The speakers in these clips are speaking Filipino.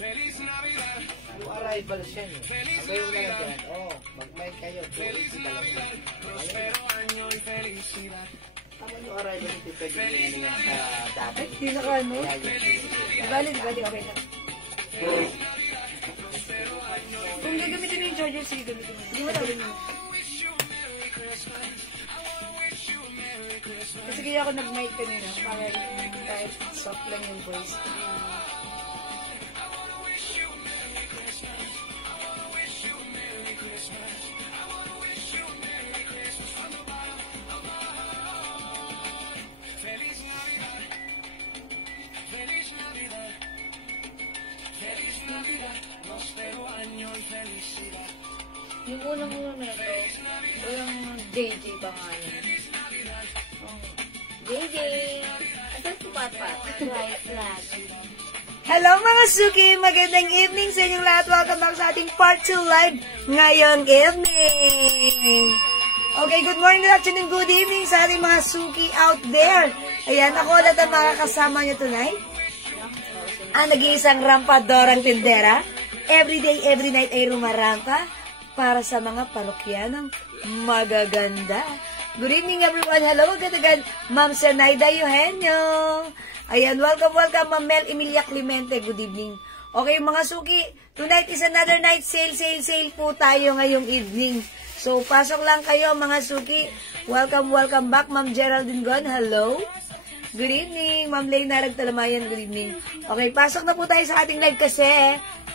Yung arrival siya, eh. Sabayo na lang dyan. Oo, mag-mic kayo. Tama yung arrival ito, pwede nyo yan sa dati. Hindi naka ano? Valid, okay na. Kung gagamitin mo yung charger, sige gamitin mo. Hindi mo tawagin mo. Kasi kaya ako nag-mic kanina para kahit soft lang yung voice. Yung unang-unang na ito, walang JJ pa nga yun. JJ! Asan si Patpat? Right, hello mga Suki! Magandang evening sa inyong lahat. Welcome back sa ating part 2 live ngayong evening. Okay, good morning, good afternoon, good evening sa ating mga Suki out there. Ayan, ako ulit ang makakasama nyo tonight. Ang nag-iisang rampadorang tindera. Every day, every night ay rumarampa para sa mga parokyanang magaganda. Good evening everyone. Hello agad-agad. Ma'am Senaida Eugenio. Ayan, welcome, welcome Ma'am Mel Emilia Clemente. Good evening. Okay mga Suki, tonight is another night. Sale, sale, sale po tayo ngayong evening. So, pasok lang kayo mga Suki. Welcome, welcome back Ma'am Geraldine Gon. Hello. Good evening, Ma'am Lay Narag Talamayan. Good evening. Okay, pasok na po tayo sa ating live kasi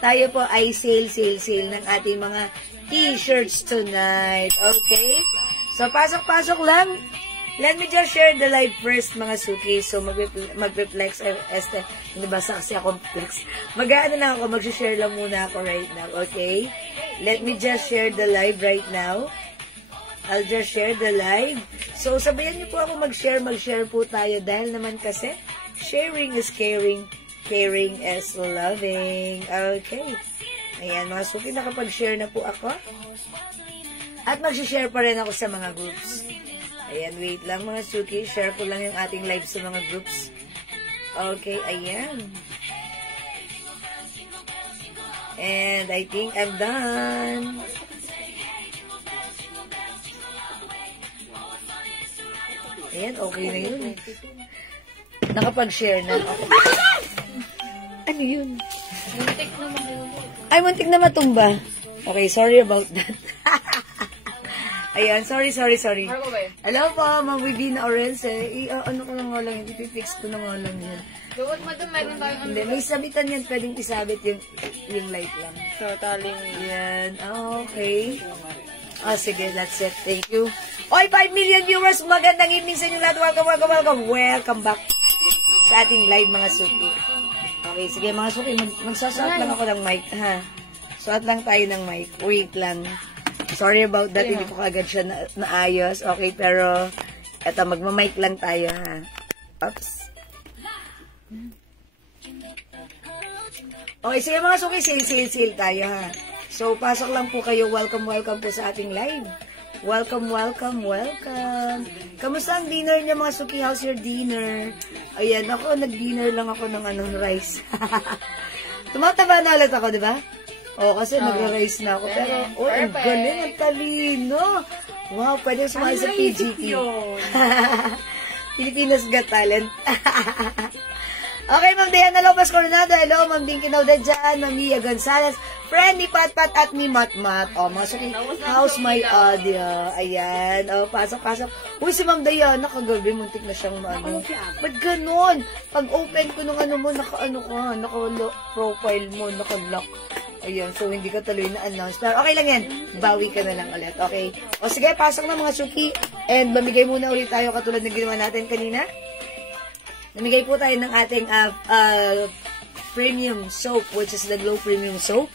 tayo po ay sale, sale, sale ng ating mga t-shirts tonight. Okay? So, pasok-pasok lang. Let me just share the live first, mga Suki. So, magpe-flex. Nabasa kasi akong flex. Mag-ano lang ako, mag-share lang muna ako right now. Okay? Let me just share the live right now. I'll just share the live. So, sabayan niyo po ako mag-share po tayo dahil naman kasi sharing is caring, caring is loving. Okay. Ayan, mga Suki, nakapag-share na po ako. At mag-share pa rin ako sa mga groups. Ayan, wait lang mga Suki. Share ko lang yung ating live sa mga groups. Okay, ayan. And I think I'm done. Ayan, okay na yun. Nakapag-share na. Okay. Ano yun? Muntik na mahulog. Ay, muntik na matumba. Okay, sorry about that. Ayan, sorry. Hello po, Ma'am Vivina Orense. Ano ko na nga lang, ipipix ko na nga lang yan. Gawat madam, meron tayong Hindi, may sabitan yan, pwedeng isabit yung light lang. So, taling. Yan, okay. Sige, that's it. Thank you. Oy, 5 million viewers. Magandang evening sa inyo lahat. Welcome back sa ating live, mga Suki. Okay, sige, mga Suki. Magsasuot lang ako ng mic, ha? Suot lang tayo ng mic. Wait lang. Sorry about that. Hindi ko kagad siya naayos. Okay, pero eto, magmamic lang tayo, ha? Oops. Okay, sige, mga Suki. Sale tayo, ha? So, pasok lang po kayo. Welcome po sa ating live. Welcome. Kamusta ang dinner niya, mga Suki? How's your dinner? Ayan, ako, nag-dinner lang ako ng rice. Tumataba na ulit ako, di ba? Oo, kasi nag-rice na ako. Pero, ang galing, ang talino. Wow, pwede sumali sa PGT. Pilipinas Got Talent. Okay, Ma'am Diana Lopez Coronado. Hello, Ma'am Dinky Nauda dyan. Ma'am Mia Gonzalez. Friend ni Patpat at ni Matmat. Mga Suki, how's my audio? Ayan. Pasok. Uy, si Ma'am Diana, kagabi, muntik na siyang Ba't ganun? Pag open ko nung mo, naka-lock profile mo, naka-lock. Ayan, so hindi ka tuloy na-announce. Pero okay lang yan. Bawi ka na lang ulit. Okay? O sige, pasok na mga Suki. And mamigay muna ulit tayo katulad ng ginawa natin kanina. Namigay po tayo ng ating premium soap, which is the Glow Premium Soap.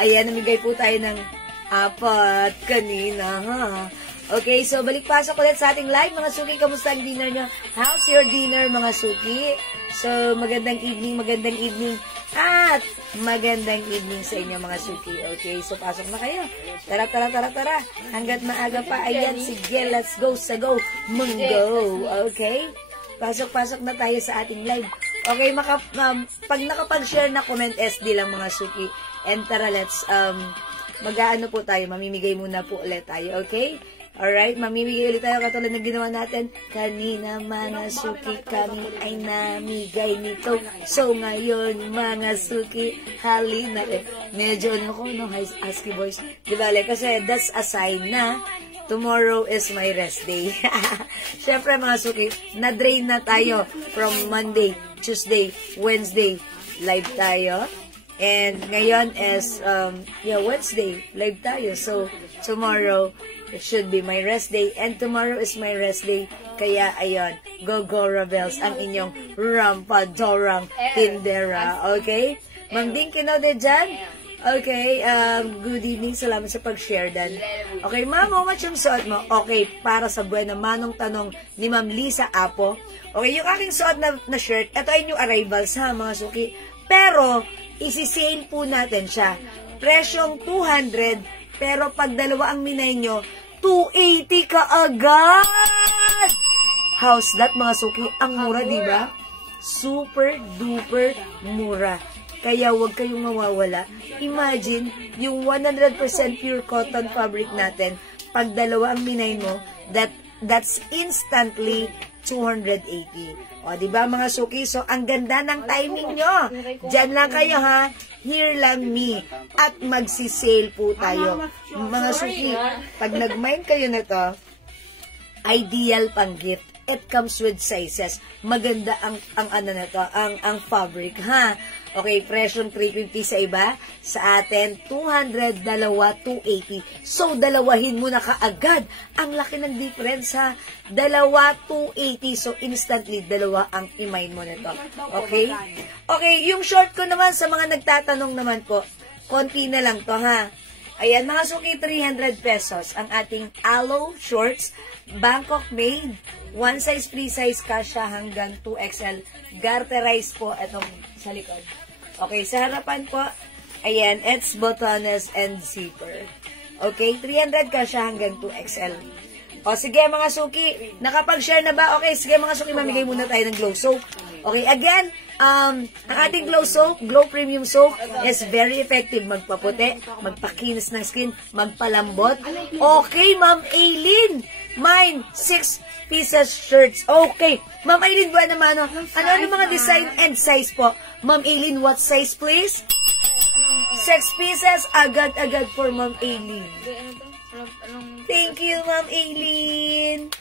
Ayan, namigay po tayo ng 4 kanina, ha? Okay, so balik pasok ulit sa ating live, mga Suki. Kamusta ang dinner nyo? How's your dinner, mga Suki? So, magandang evening. At magandang evening sa inyo, mga Suki. Okay, so pasok na kayo. Tara. Hanggat maaga pa. Ayan, sige, let's go sa go. Mungo. Okay? Pasok na tayo sa ating live. Okay, pag nakapag-share na comment SD lang mga suki. And tara, let's, mag-aano po tayo, mamimigay muna po ulit tayo, okay? Alright, mamimigay ulit tayo katulad ng ginawa natin. Kanina mga suki, kami ay namigay nito. So ngayon mga suki, halina medyo ano ko, no, husky voice. Diba, kasi that's a sign na tomorrow is my rest day. Siyempre mga suki, na-drain na tayo from Monday, Tuesday, Wednesday, live tayo. And ngayon is, Wednesday, live tayo. So, tomorrow, it should be my rest day. And tomorrow is my rest day. Kaya, ayun, go Rebels, ang inyong rampadorang tindera. Okay? Ma'am Ding, kinode dyan? Okay, good evening. Salamat sa pag-share dan. Okay, ma'am, how much yung suot mo? Okay, para sa buena manong tanong ni Ma'am Lisa Apo. Okay, yung aking suot na shirt, ito ay new arrivals ha, mga suki. Pero, isi-sale po natin siya. Presyong 200, pero pag dalawa ang minay nyo, 280 ka agad! How's that, mga suki? Ang mura, di ba? Super duper mura. Kaya huwag kayong mawawala. Imagine, yung 100% pure cotton fabric natin, pag dalawa ang minay mo, that's instantly 280. O, diba mga suki? So, ang ganda ng timing nyo. Diyan lang kayo, ha? Here lang me. At magsisale po tayo. Mga suki, pag nag-mind kayo na to, ideal pang gift. It comes with sizes. Maganda ang ano na to, ang fabric, ha? Okay, presyong 350 sa iba. Sa atin, 200, dalawa, 280. So, dalawahin mo na kaagad. Ang laki ng difference, ha? Dalawa, 280. So, instantly, dalawa ang imain mo nito. Okay? Okay, yung short ko naman, sa mga nagtatanong naman po, konti na lang to, ha? Ayan, mga suki, 300 pesos. Ang ating aloe shorts, Bangkok made. One size, free size, kasha hanggang 2XL. Garterize po itong sa likod. Okay, sa harapan po, ayan, it's buttonless and zipper. Okay, 300 kasha hanggang 2XL. O, sige mga suki, nakapag-share na ba? Okay, sige mga suki, mamigay muna tayo ng glow soap. Okay, again, ang ating glow soap, Glow Premium Soap, is very effective. Magpaputi, magpakinis ng skin, magpalambot. Okay, Ma'am Aileen, mine, 6 pieces shirts. Okay, Ma'am Aileen, buwan naman, ano mga design and size po? Ma'am Aileen, what size please? 6 pieces, agad-agad for Ma'am Aileen. Thank you, Ma'am Aileen.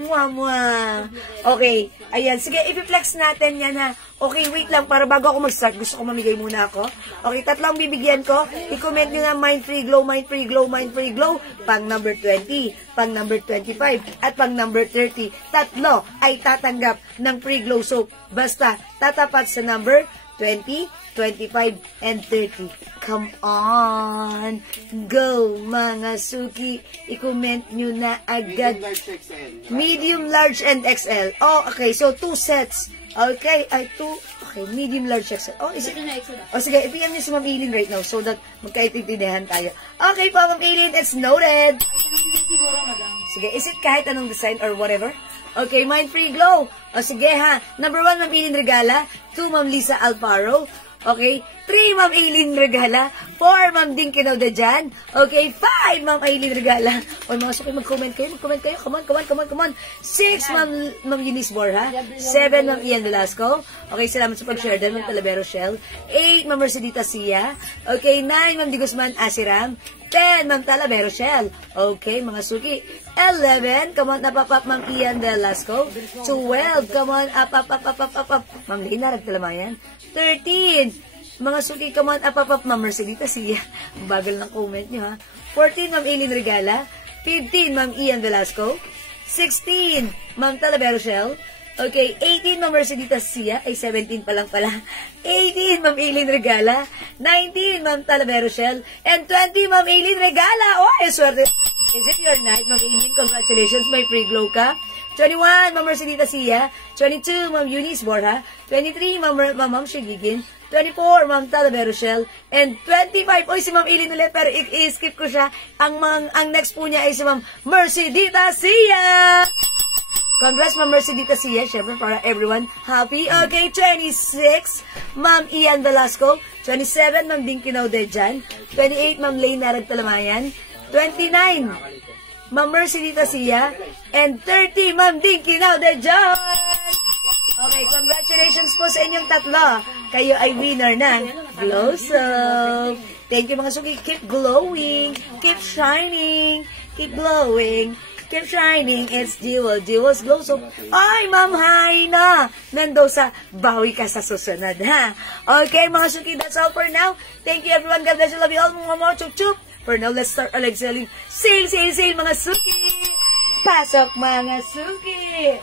Mwah. Okay, ayan. Sige, i-flex natin yan, ha. Okay, wait lang. Para bago ako mag-start, gusto ko mamigay muna ako. Okay, tatlong bibigyan ko. I-comment nyo na Mind Free Glow, Mind Free Glow, Mind Free Glow. Pang number 20, pang number 25, at pang number 30. Tatlo ay tatanggap ng Free Glow Soap. Basta, tatapat sa number 20, 25, and 30. Come on! Go, mga suki! I-comment nyo na agad. Medium, large, and XL. Oh, okay. So, 2 sets. Okay. Ay, 2. Okay. Medium, large, XL. Oh, is it? Oh, sige. I-PM nyo si Ma'am Aileen right now so that magkaitintindihan tayo. Okay po, Ma'am Aileen. It's noted. Sige. Is it kahit anong design or whatever? Okay, Mind Free Glow. O sige ha. Number 1, Ma'am Aileen Regala. 2, Ma'am Lisa Alfaro. Okay, 3, Ma'am Aileen Regala. 4, Ma'am Ding Kinauda dyan. Okay, 5, Ma'am Aileen Regala. O mga suki, mag-comment kayo. Come on. 6, Ma'am Eunice Borja. 7, Ma'am Ian Velasco. Okay, salamat sa pag-share din, Ma'am Talavero Shell. 8, Ma'am Mercedita Sia. Okay, 9, Ma'am Di Guzman Asiram. 10, Ma'am Talavero Shell. Okay, mga suki. 11, come on, up, Ma'am Ian Velasco. 12, come on, up. Ma'am Lina, Ragtalamayan. 13, mga suki, come on, up, Ma'am Mercedita Sia. Ang bagal ng comment nyo, ha. 14, Ma'am Aileen Regala. 15, Ma'am Ian Velasco. 16, Ma'am Talavero Shell. Okay, 18, Ma'am Mercedita Sia. Ay, 17 pa lang pala. 18, Ma'am Aileen Regala. 19, Ma'am Talavero Shell. And 20, Ma'am Aileen Regala. Oh, ay, swerte. Is it your night, Ma'am Aileen? Congratulations, may free glow ka. 21, Ma'am Mercedita Sia. 22, Ma'am Eunice Borja. 23, Ma'am Shigigin. 24, Ma'am Talavero Shell. And 25, oy, si Ma'am Aileen ulit, pero i-skip ko siya. Ang next po niya ay si Ma'am Mercedita Sia. Congrats, Ma'am Mercedita Sia. Siyempre, para everyone happy. Okay, 26, Ma'am Ian Velasco. 27, Ma'am Dinkinao Dejan. 28, Ma'am Lane Narag Talamayan. 29, Ma'am Mercedita Sia. And 30, Ma'am Dinkinao Dejan. Okay, congratulations po sa inyong tatlo. Kayo ay winner ng Glow Soap. Thank you mga suki. Keep glowing. Keep shining. Keep glowing. Keep shining. It's Jewel. Jewel's Glow Soap. Ay, Ma'am Haina. Mendoza, bawi ka sa susunod, ha? Okay, mga suki, that's all for now. Thank you, everyone. God bless you. Love you all. Mga more chup-chup. For now, let's start our live selling. Sale, sale, sale, mga suki. Pasok, mga suki.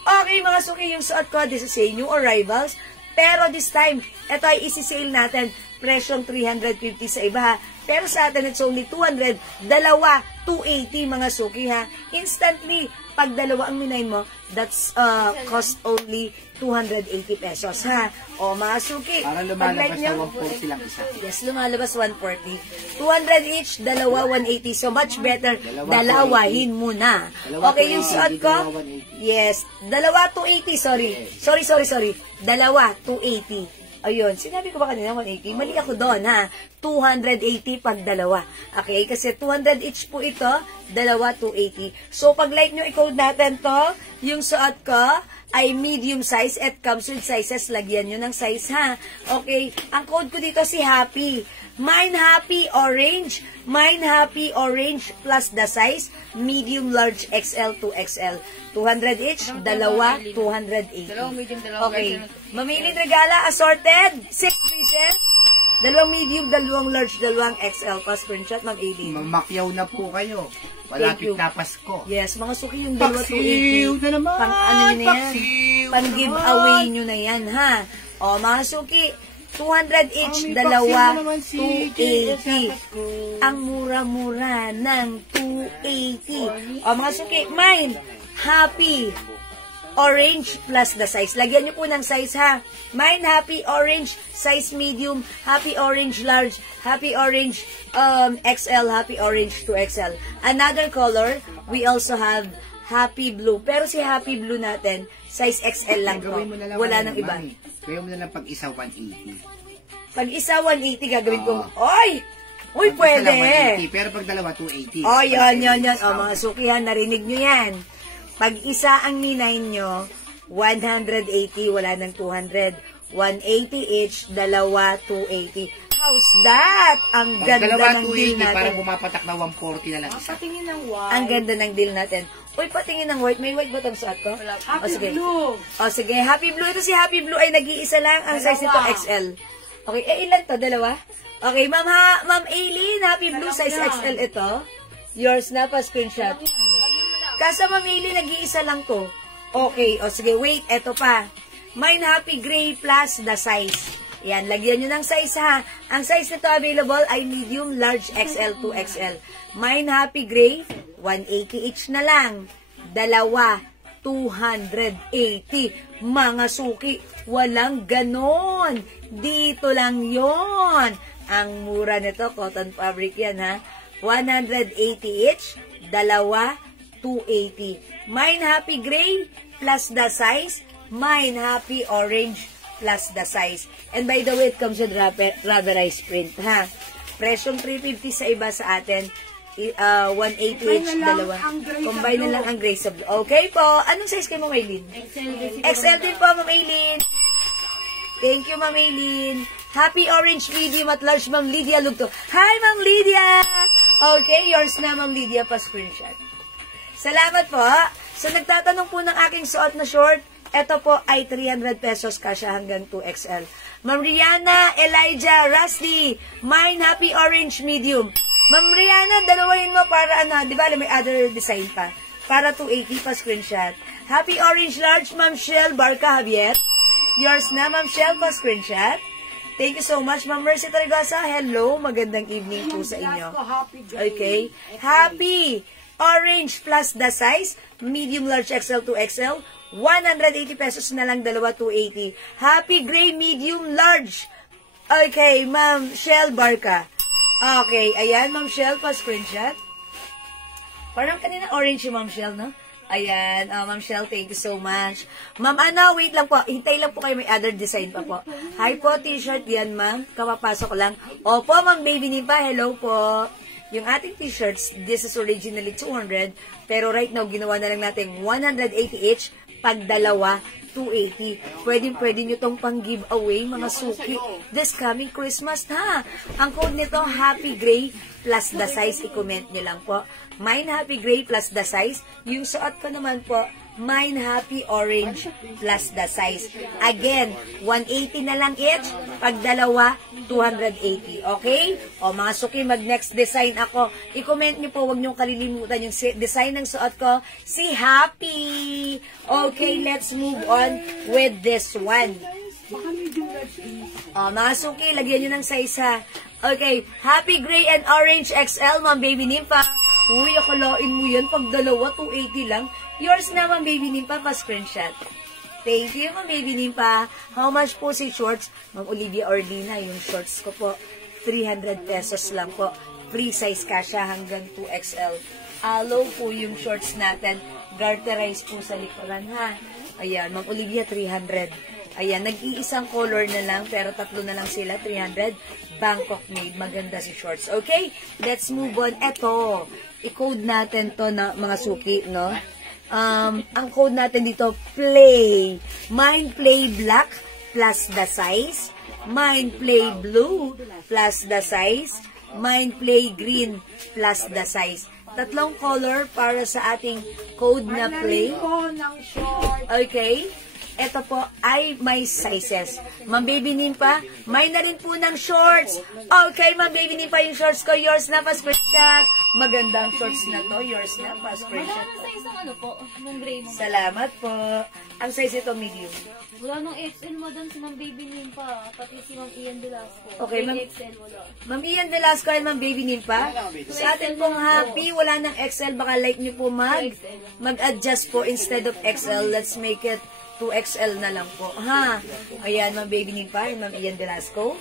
Okay, mga suki, yung suot ko, this is a new arrivals. Pero this time, ito ay isi-sale natin. Presyong 350 sa iba, ha. Pero sa atin, it's only 200. Dalawa, 280, mga suki, ha. Instantly, pag dalawa ang minayin mo, that's cost only 280 pesos, ha. O, mga suki. Para lumalabas na 140 lang isa. Yes, lumalabas 140. 200 each, dalawa 180. So, much better, dalawahin mo na. Okay, yung suot ko, yes, dalawa 280, sorry. Dalawa 280. Ayun, sinabi ko ba kanina 180? Mali ako doon, ha? 280 pag dalawa. Okay, kasi 200 each po ito, dalawa 280. So, pag like nyo, i-code natin to, yung suot ko ay medium size at comes with sizes. Lagyan nyo ng size, ha? Okay, ang code ko dito si Happy. Mine Happy Orange. Mine Happy Orange plus the size, medium, large, XL to XL. 200 each, dalawa, 280. Okay. Mamili regala, assorted, 6 pieces. Dalawang medium, dalawang large, dalawang XL. Pa screenshot, Ma'am Aileen. Mamakyaw na po kayo. Malapit na Pasko. Yes, mga suki yung dalawa 280. Na naman. Pang ano nyo na yan. Pang giveaway nyo na yan, ha? O, mga suki, 200 each, dalawa, 280. Ang mura-mura ng 280. O, mga suki, mine, Happy Orange plus the size. Lagyan nyo po ng size, ha. Mine, Happy Orange, size medium, Happy Orange large, Happy Orange XL, Happy Orange 2XL. Another color, we also have Happy Blue. Pero si Happy Blue natin, size XL lang po. Wala nang iba. Gawin mo na lang pag isa 180. Pag isa 180, gagawin ko. Oy! Uy, pwede. 180, pero pag dalawa 280. Oh, yan. O, mga sukihan, narinig nyo yan. Pag isa ang ninay nyo, 180, wala ng 200. 180 each, dalawa 280. How's that? Ang ganda ng deal natin. Para bumapatak na 140 na lang isa. Patingin ng white. Ang ganda ng deal natin. Uy, patingin ng white. May white ba itong suot ko? Happy Blue. O, sige. Happy Blue. Ito si Happy Blue ay nag-iisa lang. Ang size nito XL. Okay. Ilan to? Dalawa? Okay, Ma'am Aileen. Happy Blue. Size XL ito. Yours na pa. Screenshot. Kasi Ma'am Aileen, nag-iisa lang to. Okay. O, sige. Wait. Ito pa. Mine Happy Gray plus the size. Yan, lagyan nyo ng size, ha. Ang size nito available ay medium, large, XL to XL. Mine Happy Gray, 180 each na lang. Dalawa, 280. Mga suki, walang ganon. Dito lang yon. Ang mura nito, cotton fabric yan, ha. 180 each, dalawa, 280. Mine Happy Gray plus the size, Mine Happy Orange plus the size. And by the way, it comes with rubberized print, ha. Presyong 350 sa iba sa atin. 180 each, dalawa. Combine na lang ang gray sa blue. Okay po. Anong size kayo, Ma'am Aileen? XL din po, Ma'am Aileen. Thank you, Ma'am Aileen. Happy Orange medium at large, Ma'am Lydia Lugto. Hi, Ma'am Lydia! Okay, yours na, Ma'am Lydia, pa screenshot. Salamat po. So, nagtatanong po ng aking suot na short. Ito po ay 300 pesos kasya hanggang 2XL. Ma'am Rihanna, Elijah, Rusty, Mine Happy Orange Medium. Ma'am Rihanna, dalawahin mo para ano, di ba may other design pa. Para 280 pa screenshot. Happy Orange Large, Ma'am Shell Barca Javier. Yours na, Ma'am Shell, pa screenshot. Thank you so much, Ma'am Mercy Tarigasa. Hello, magandang evening po sa inyo. Okay. Happy Orange plus the size, medium, large, XL to XL. 180 pesos na lang, dalawa 280. Happy Gray medium large. Okay, Ma'am Shell Barca. Okay, ayan, Ma'am Shell, pa screenshot. Parang kanina orange yung Ma'am Shell, no? Ayan, Ma'am Shell, thank you so much. Ma'am, wait lang po. Hintay lang po kayo, may other design pa po. Hi po, t-shirt yan, ma'am. Kapapasok lang. Opo, Ma'am Baby Nimpa, hello po. Yung ating t-shirts, this is originally 200, pero right now, ginawa na lang natin 180 each, pag dalawa, 280. Pwede nyo tong pang giveaway, mga suki. This coming Christmas, ha? Ang code nito, Happy Gray plus the size. I-comment nyo lang po. Mine Happy Gray plus the size. Yung suot ko naman po, Mine Happy Orange plus the size. Again, 180 na lang each. Pag dalawa, 280. Okay? O mga suki, mag-next design ako. I-comment nyo po, huwag nyo kalilimutan yung design ng suot ko. Si Happy! Okay, let's move on with this one. O mga suki, lagyan nyo ng size ha. Okay, Happy Gray and Orange XL, Ma'am Baby Nimpa. Uy, akalain mo yan. Pag dalawa, 280 lang. Yours na, Ma'am Baby Nimpa, pa-screenshot. Thank you, Ma'am Baby Nimpa. How much po si shorts? Ma'am Olivia Ordina, yung shorts ko po, 300 pesos lang po. Free size kasha hanggang 2XL. Aloe po yung shorts natin. Garterize po sa likuran, ha? Ayan, Ma'am Olivia, 300. Ayan, nag-iisang color na lang, pero tatlo na lang sila, 300. Bangkok made. Maganda si shorts. Okay? Let's move on. Eto, i-code natin to na mga suki, no? Ang code natin dito, play. Mine play black plus the size. Mine play blue plus the size. Mine play green plus the size. Tatlong color para sa ating code na play. Okay? Ito po ay may sizes. Ma'am Baby Nimpa, may na rin po ng shorts. Okay, Ma'am Baby Nimpa, yung shorts ko, yours na, pa-screenshot. Magandang shorts na to, yours na, pa-screenshot. Wala na size ng ano po, ng gray mo. Salamat po. Ang size ito, medium. Wala nung XL mo doon si Ma'am Baby Nimpa, pati si Ma'am Ian Velasco. Okay, Ma'am. XL wala. Ma'am Ian Velasco and Ma'am Baby Nimpa, sa atin pong Happy, wala ng XL, baka like nyo po mag-adjust po instead of XL, let's make it 2XL na lang po. Ha? Ayan, Ma'am Baby Nimpa and Ma'am Ian Velasco.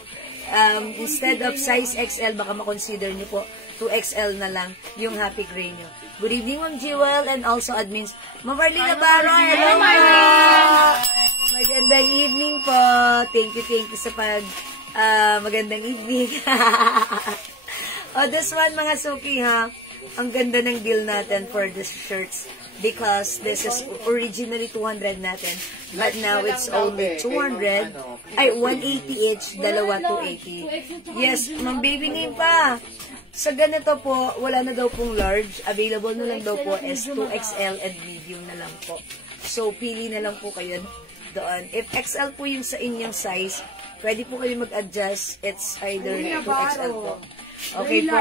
Instead of size XL, baka makonsider nyo po 2XL na lang yung Happy Gray nyo. Good evening, Ma'am Jewel, and also admins. Ma'am Marlene Navarro, hello, magandang evening po. Thank you sa magandang evening. This one, mga suki, ha? Ang ganda ng deal natin for these shirts. Because this is originally 200 natin. But now it's only 200. Ay, 180 each. Dalawa, 280. Yes, Ma'am Baby Nimpa. Sa ganito po, wala na daw pong large. Available na lang daw po is 2XL and medium na lang po. So, pili na lang po kayo doon. If XL po yung sa inyong size, pwede po kayo mag-adjust. It's either 2XL po. Okay po.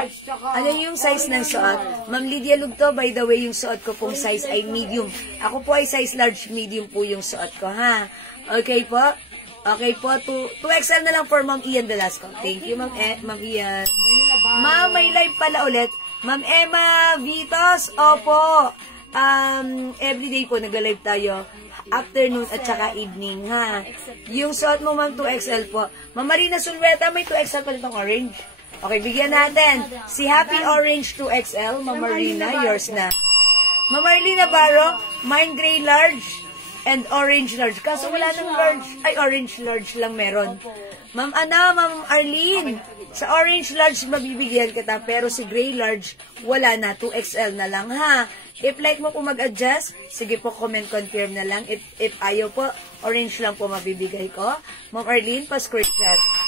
Ano yung size ng suot? Ma'am Lydia Lugto, by the way, yung suot ko pong size ay medium. Ako po ay size large, medium po yung suot ko, ha? Okay po? Okay po, 2XL na lang for Ma'am Ian Velasco. Thank you, Ma'am Ian. Ma'am, may live pala ulit. Ma'am Emma Vitos, opo. Everyday po, nag-live tayo. Afternoon at saka evening, ha? Yung suot mo, Ma'am, 2XL po. Ma'am Marina Sulweta, may 2XL pa nitong orange. Okay, bigyan natin. Si Happy Orange 2XL, Ma'am Marina, yours na. Ma'am Marlene Navarro, mine gray large and orange large. Kaso wala nang large, ay orange large lang meron. Ma'am Ma'am Arlene, sa orange large mabibigyan kita, pero si gray large, wala na, 2XL na lang, ha? If like mo po mag-adjust, sige po, comment confirm na lang. If ayaw po, orange lang po mabibigay ko. Ma'am Arlene, pa-screenshot.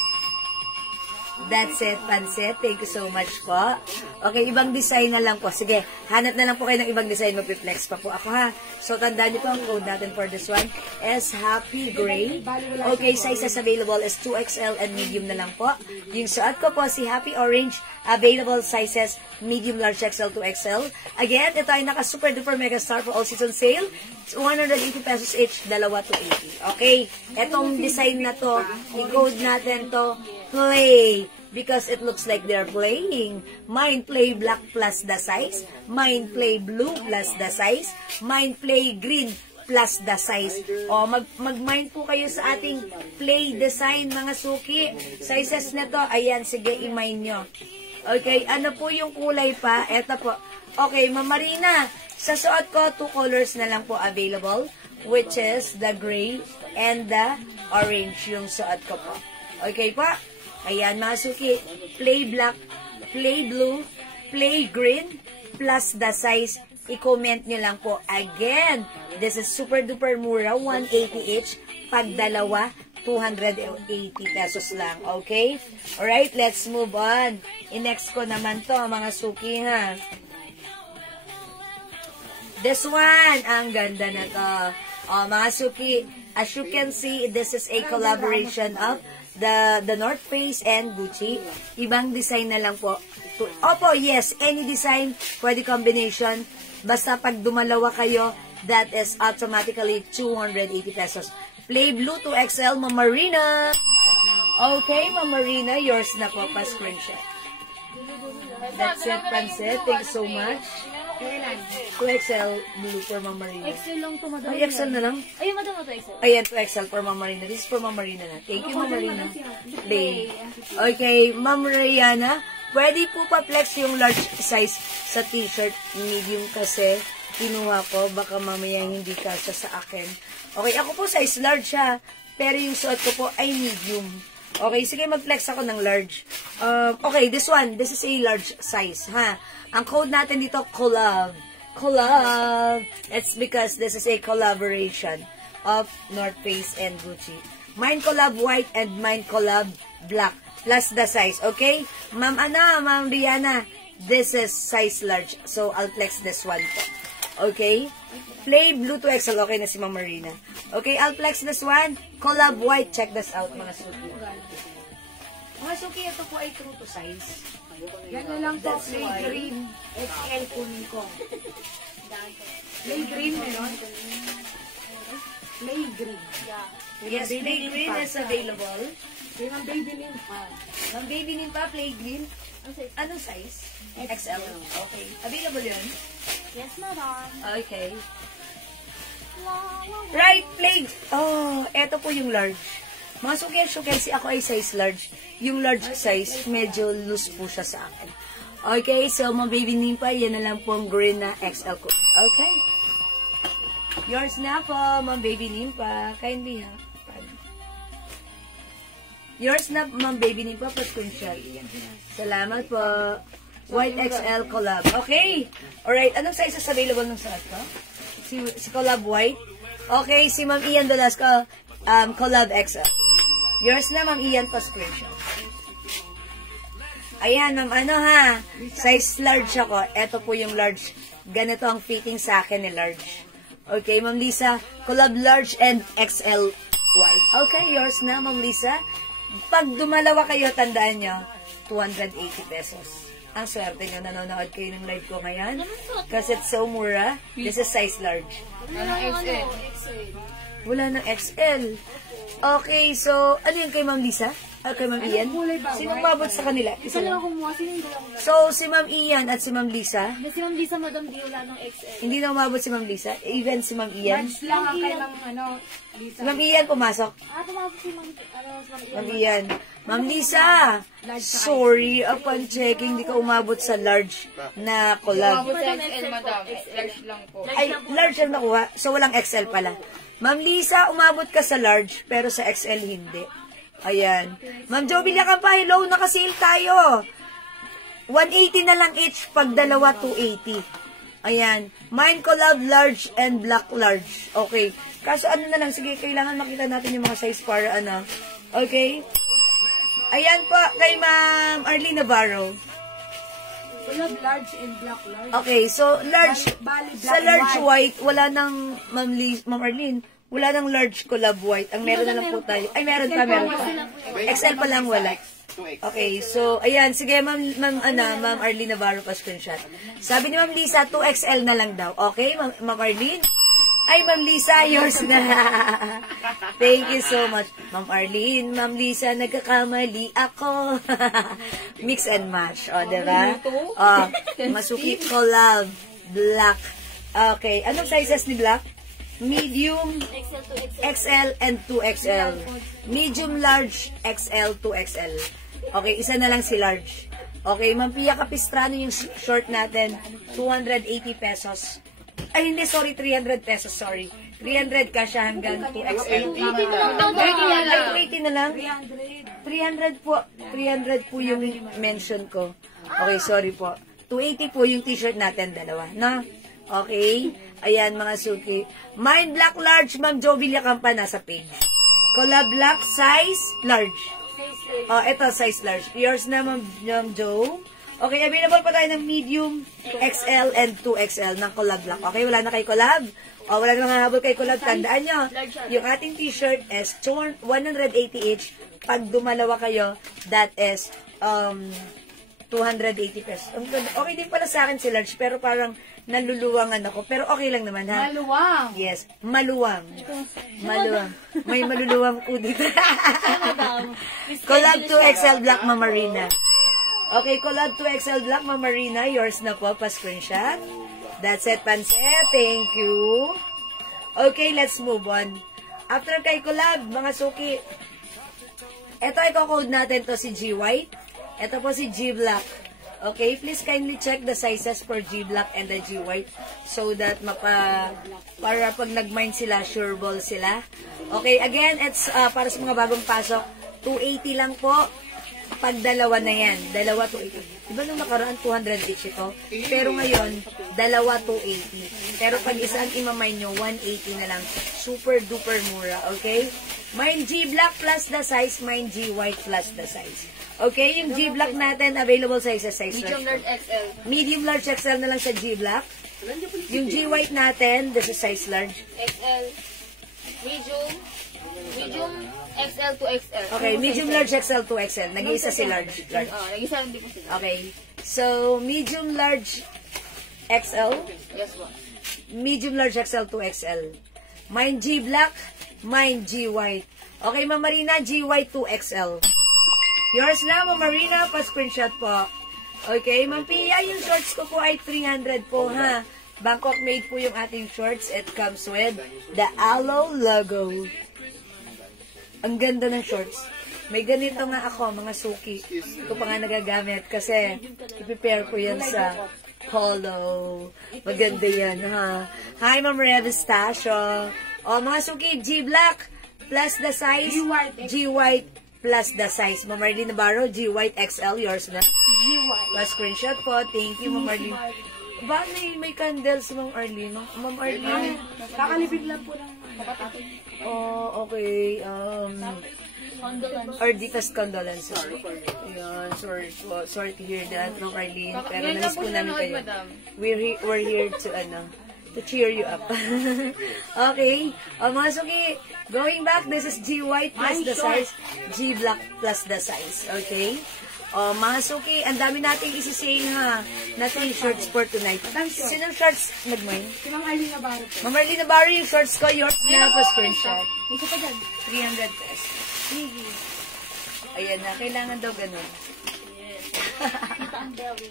That's it, Pansit. Thank you so much po. Okay, ibang design na lang po. Sige, hanap na lang po kayo ng ibang design. Mag-flex pa po ako, ha? So, tandaan niyo po ang code natin for this one is Happy Gray. Okay, sizes available is 2XL and medium na lang po. Yung suot ko po, si Happy Orange, available sizes medium, large, XL, 2XL. Again, ito ay naka-super duper mega star for all season sale. 180 pesos each, dalawa to 80. Okay, etong design na to, i-code natin to, play. Because it looks like they're playing. Mine play black plus the size. Mine play blue plus the size. Mine play green plus the size. O, mag-mind po kayo sa ating play design, mga suki. Sizes na to, ayan, sige, i-mind nyo. Okay, ano po yung kulay pa? Eto po. Okay, Ma'am Marina, sa suot ko, 2 colors na lang po available, which is the gray and the orange yung suot ko po. Okay po? Ayan, mga suki. Play black, play blue, play green, plus the size. I-comment nyo lang po. Again, this is super duper mura, 180 each. Pag dalawa, 280 pesos lang. Okay? Alright, let's move on. I-next ko naman to, mga suki, ha. This one, ang ganda na to. Mga suki, as you can see, this is a collaboration of the North Face and Gucci. Ibang design na lang po. Opo, yes, any design, pwede combination. Basta pag dumalawa kayo, that is automatically 280 pesos. Play blue to XL, Ma'am Marina. Okay, Ma'am Marina, yours na po pa screenshot. That's it, Francet. Thanks so much. 2XL blue for Ma'am Marina. XL lang to, madam. Ay, XL na lang? Ayun, madam, ito XL. Ayan, 2XL for Ma'am Marina. This is for Ma'am Marina na. Thank you, Ma'am Marina. Play. Okay, Ma'am Rihanna, pwede po pa-flex yung large size sa t-shirt. Medium kasi kinuha ko. Baka mamaya hindi kasya sa akin. Okay, ako po size large siya. Pero yung suot ko po ay medium. Okay, sige, mag-flex ako ng large. Okay, this one. This is a large size, ha? Ang code natin dito, collab. Collab. It's because this is a collaboration of North Face and Gucci. Mine collab white and mine collab black. Plus the size, okay? Ma'am Rihanna, this is size large. So, I'll flex this one po. Okay? Play blue to XL. Okay na si Ma'am Marina. Okay, I'll flex this one. Collab white. Check this out, mga suki. Mga suki, ito po ay true to size. Yan na lang po, play green. XL kunin ko. Play green, meron? Play green. Yes, play green is available. Yung baby name pa. Ang baby name pa, play green. Anong size? XL. Okay. Available yun? Yes, madam. Okay. Right, play. Oh, eto po yung large. Mga suki, ako ay size large. Yung large size, medyo loose po siya sa akin. Okay, so mga baby name pa, yan na lang po ang green na XL ko. Okay. Yours na po, mga baby name pa. Kindly ha. Yours na, Ma'am Baby Nimpa, for screenshot. Salamat po. White XL collab. Okay. Alright. Anong sizes available ng suot ko? Si collab white. Okay. Si Ma'am Ian Velasco, collab XL. Yours na, Ma'am Ian, pa screenshot. Ayan, Ma'am, ha? Size large ako. Ito po yung large. Ganito ang fitting sa akin ni large. Okay, Ma'am Lisa, collab large and XL white. Okay, yours na, Ma'am Lisa. Pag dumalawa kayo, tandaan nyo, 280 pesos. Ang swerte nyo, nanonood kayo ng live ko ngayon. Kasi it's so mura. This is size large. Wala ng XL. Wala ng XL. Okay, so, ano yung kay Ma'am Lisa? Kay Ma'am Ian? Sinong mabot sa kanila? Isa lang kumuha. Sino yung dalawang So, si Ma'am Ian at si Ma'am Lisa? Si Ma'am Lisa, madam, di wala ng XL. Hindi na umabot si Ma'am Lisa? Even si Ma'am Ian? Large lang ang kay Lisa. Si Ma'am Ian pumasok. Tumawag si Ma'am, Ma'am Ian. Ma'am Lisa, sorry, upon checking, di ka umabot sa large na collab. Umabot sa XL, madam. Large lang po. Ay, large ang nakuha. So, walang XL pala. Ma'am Lisa, umabot ka sa large, pero sa XL hindi. Ayan. Ma'am Jo, bilya ka pa. Hello, naka-sale tayo. 180 na lang each. Pag dalawa, 280. Ayan. Mine collab large and black large. Okay. Kaso ano na lang, sige, kailangan makita natin yung mga size para ano. Okay. Ayan po, kay Ma'am Arlene Navarro. Collab large and black large. Okay, so large, Bali, black sa and large white, wala nang, Ma'am Arlene, wala nang large collab white. Ang meron na lang po tayo. Ay, meron pa. XL pa lang wala. Okay, so, ayan, sige, Ma'am Arlene Navarro pa screenshot. Sabi ni Ma'am Lisa, 2XL na lang daw. Okay, Ma'am Arlene? Ay, Ma'am Lisa, yours na. Thank you so much. Ma'am Arlene, Ma'am Lisa, nagkakamali ako. Mix and match. O, diba? Masuki collab. Black. Okay, anong sizes ni Black? Medium, XL to XL. XL, and 2XL. Medium, large, XL, 2XL. Okay, isa na lang si large. Okay, Ma'am Pia Capistrano yung short natin, 280 pesos. Ay, hindi, sorry, 300 pesos, sorry. 300 ka siya hanggang 2XL. Ay, 280 na lang? 300 po. 300 po yung mention ko. Okay, sorry po. 280 po yung t-shirt natin, dalawa. No? Okay? Ayan, mga suki. Mine Black Large, Ma'am Jo Villacampa, nasa page. Collab Black, size large. Oh, ito, size large. Yours na, Ma'am Jo. Okay, available pa tayo ng medium, XL, and 2XL ng Collab Black. Okay, wala na kay Collab. O, wala na hahabol kay Collab. Tandaan nyo, yung ating t-shirt is 180 each. Pag dumalawa kayo, that is 280 pesos. Okay din pala sa akin si large, pero parang naluluwangan ako. Pero okay lang naman, ha? Maluwang. Yes, maluwang. Maluwang. May maluluwang po dito. Collab 2XL Black Mamarina. Okay, Collab 2XL Black Mamarina. Yours na po, pa-screenshot. That's it, Panset. Thank you. Okay, let's move on. After kay Collab, mga suki, ito, i-code natin to si G White. Ito po si G Black. Okay, please kindly check the sizes for G Black and the G White so that para pag nag-mine sila, sure ball sila. Okay, again, it's para sa mga bagong pasok, 280 lang po. Pag dalawa na yan, dalawa 280. Diba nung nakaraan 200 each ito? Pero ngayon, dalawa 280. Pero pag isa ang imamine nyo, 180 na lang. Super duper mura, okay? Mine G Black plus the size, mine G White plus the size. Okay, yung G Black natin, available sizes, size Medium large XL. Medium large XL na lang sa G Black. Yung G White natin, this is size large. XL. Medium XL to XL. Okay, medium large XL to XL. Nag-iisa si large. Nag-isa hindi po sila. Okay. So, medium large XL. Yes po. Medium large XL to XL. Mine G Black, mine G White. Okay, Ma'am Marina, G White to XL. Yours na, Ma'am Marina, pa-screenshot po. Okay, Ma'am Pia, yung shorts ko po ay 300 po, ha? Bangkok made po yung ating shorts. It comes with the Aloe logo. Ang ganda ng shorts. May ganito nga ako, mga suki. Hindi ko pa nga nagagamit kasi i-prepare ko yan sa polo. Maganda yan, ha? Hi, Ma'am Revestasio. O, mga suki, G Black plus the size, G White plus the size. Ma'am Marlene Navarro, G White XL, yours na. G White. Pa-screenshot po. Thank you, Ma'am Marlene. Ba, may candles, Ma'am Arlene. Ma'am Arlene. Kakalibig lang po ng kapatid. Oh, okay. Condolence. Arditas condolences po. Ayan, sorry to hear that, Ma'am Arlene. Pero Ngayon lang namiss po po siya namin nanood, kayo. madam. We're here to cheer you up. Okay. Mga suki, going back, this is G White plus the size, G Black plus the size. Okay? Mga suki, ang dami natin isising, ha, na t-shirts for tonight. Sinong shorts nag-mine? Si Ma'am Arlene Navarro po. Ma'am Arlene Navarro, yung shorts ko, yours na pa screenshot. Isa pa dyan. 300 pesos. Ayan na, kailangan daw ganun. Kita ang belly.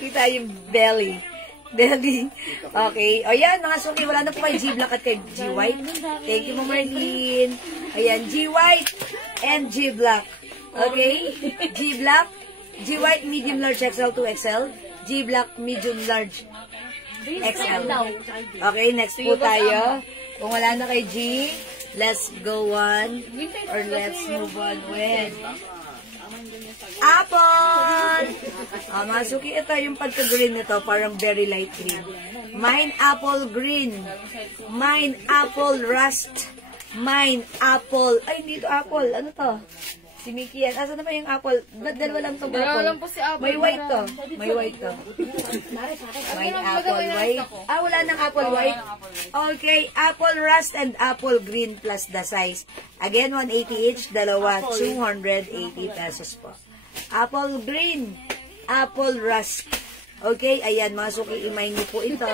Kita yung belly. Belly. Okay. O yan, mga suki, wala na po kay G Black at kay G White. Thank you, Ma'am Marlene. Ayan, G White and G Black. Okay? G Black, G White, medium large XL to XL. G Black, medium large XL. Okay, next po tayo. Kung wala na kay G, let's go on, or let's move on with Apple! Mga suki, ito yung pagka-green nito, parang very light green. Mine Apple Green. Mine Apple Rust. Mine Apple. Ay, hindi ito Apple. Ano to? Si Mickey yan. Asa na ba yung apple? Dalawa lang itong Dalawa apple. lang po si Apple. May white to. May white to. May apple white. Ah, wala nang apple white. Okay, apple rust and apple green plus the size. Again, 180 each. Dalawa, 280 pesos po. Apple green, apple rust. Okay, ayan, mga suki, imay niyo po ito.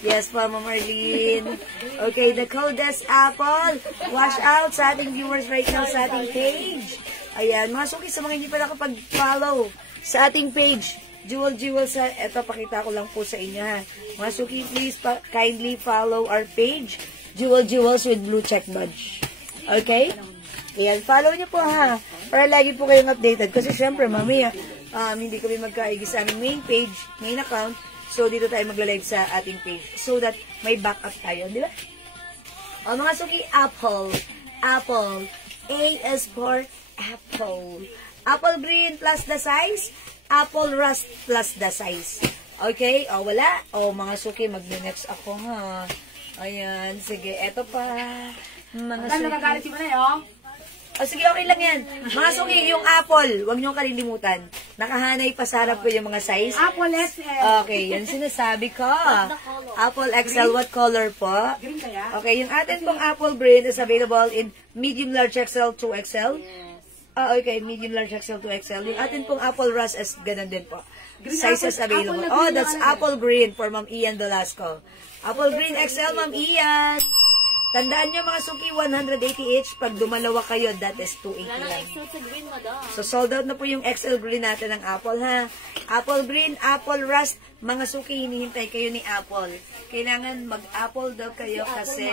Yes po, Ma'am Marlene. Okay, the code is Apple. Watch out sa ating viewers right now sa ating page. Ayan, mga suki, sa mga hindi pa nakapag-follow sa ating page, Jewel sa, eto, pakita ko lang po sa inyo, ha. Mga suki, please, kindly follow our page, Jewels with blue check badge. Okay? Ayan, follow niyo po, ha. Para lagi po kayong updated. Kasi syempre, mamaya, hindi kami magkaigi sa aming main page, main account. So, dito tayo magla-live sa ating page so that may backup tayo, di ba? O, mga suki, Apple. Apple. A is for apple. Apple green plus the size. Apple rust plus the size. Okay? O, wala? O, mga suki, mag-next ako, ha? Ayan. Sige, eto pa. Mga suki. Nagagalit si Manay, oh. O, sige, okay lang yan. Mga suki, yung apple, huwag niyong kalilimutan. Nakahanay pa sa harap ko yung mga size. Apple XL. Okay, yan sinasabi ko. Apple XL, what color po? Green kaya? Okay, yung atin pong apple green is available in medium, large XL, 2XL. Okay, medium, large XL, 2XL. Yung atin pong apple rust is ganun din po. Sizes available. Oh, that's apple green for Ma'am Ian Velasco. Apple green XL, Ma'am Ian. Tandaan nyo mga suki, 180 each. Pag dumalawa kayo, that is 280 Wala lang. nang XL sa green, madam. So, sold out na po yung XL green natin ng Apple, ha? Apple green, Apple rust. Mga suki, hinihintay kayo ni Apple. Kailangan mag-Apple daw kayo kasi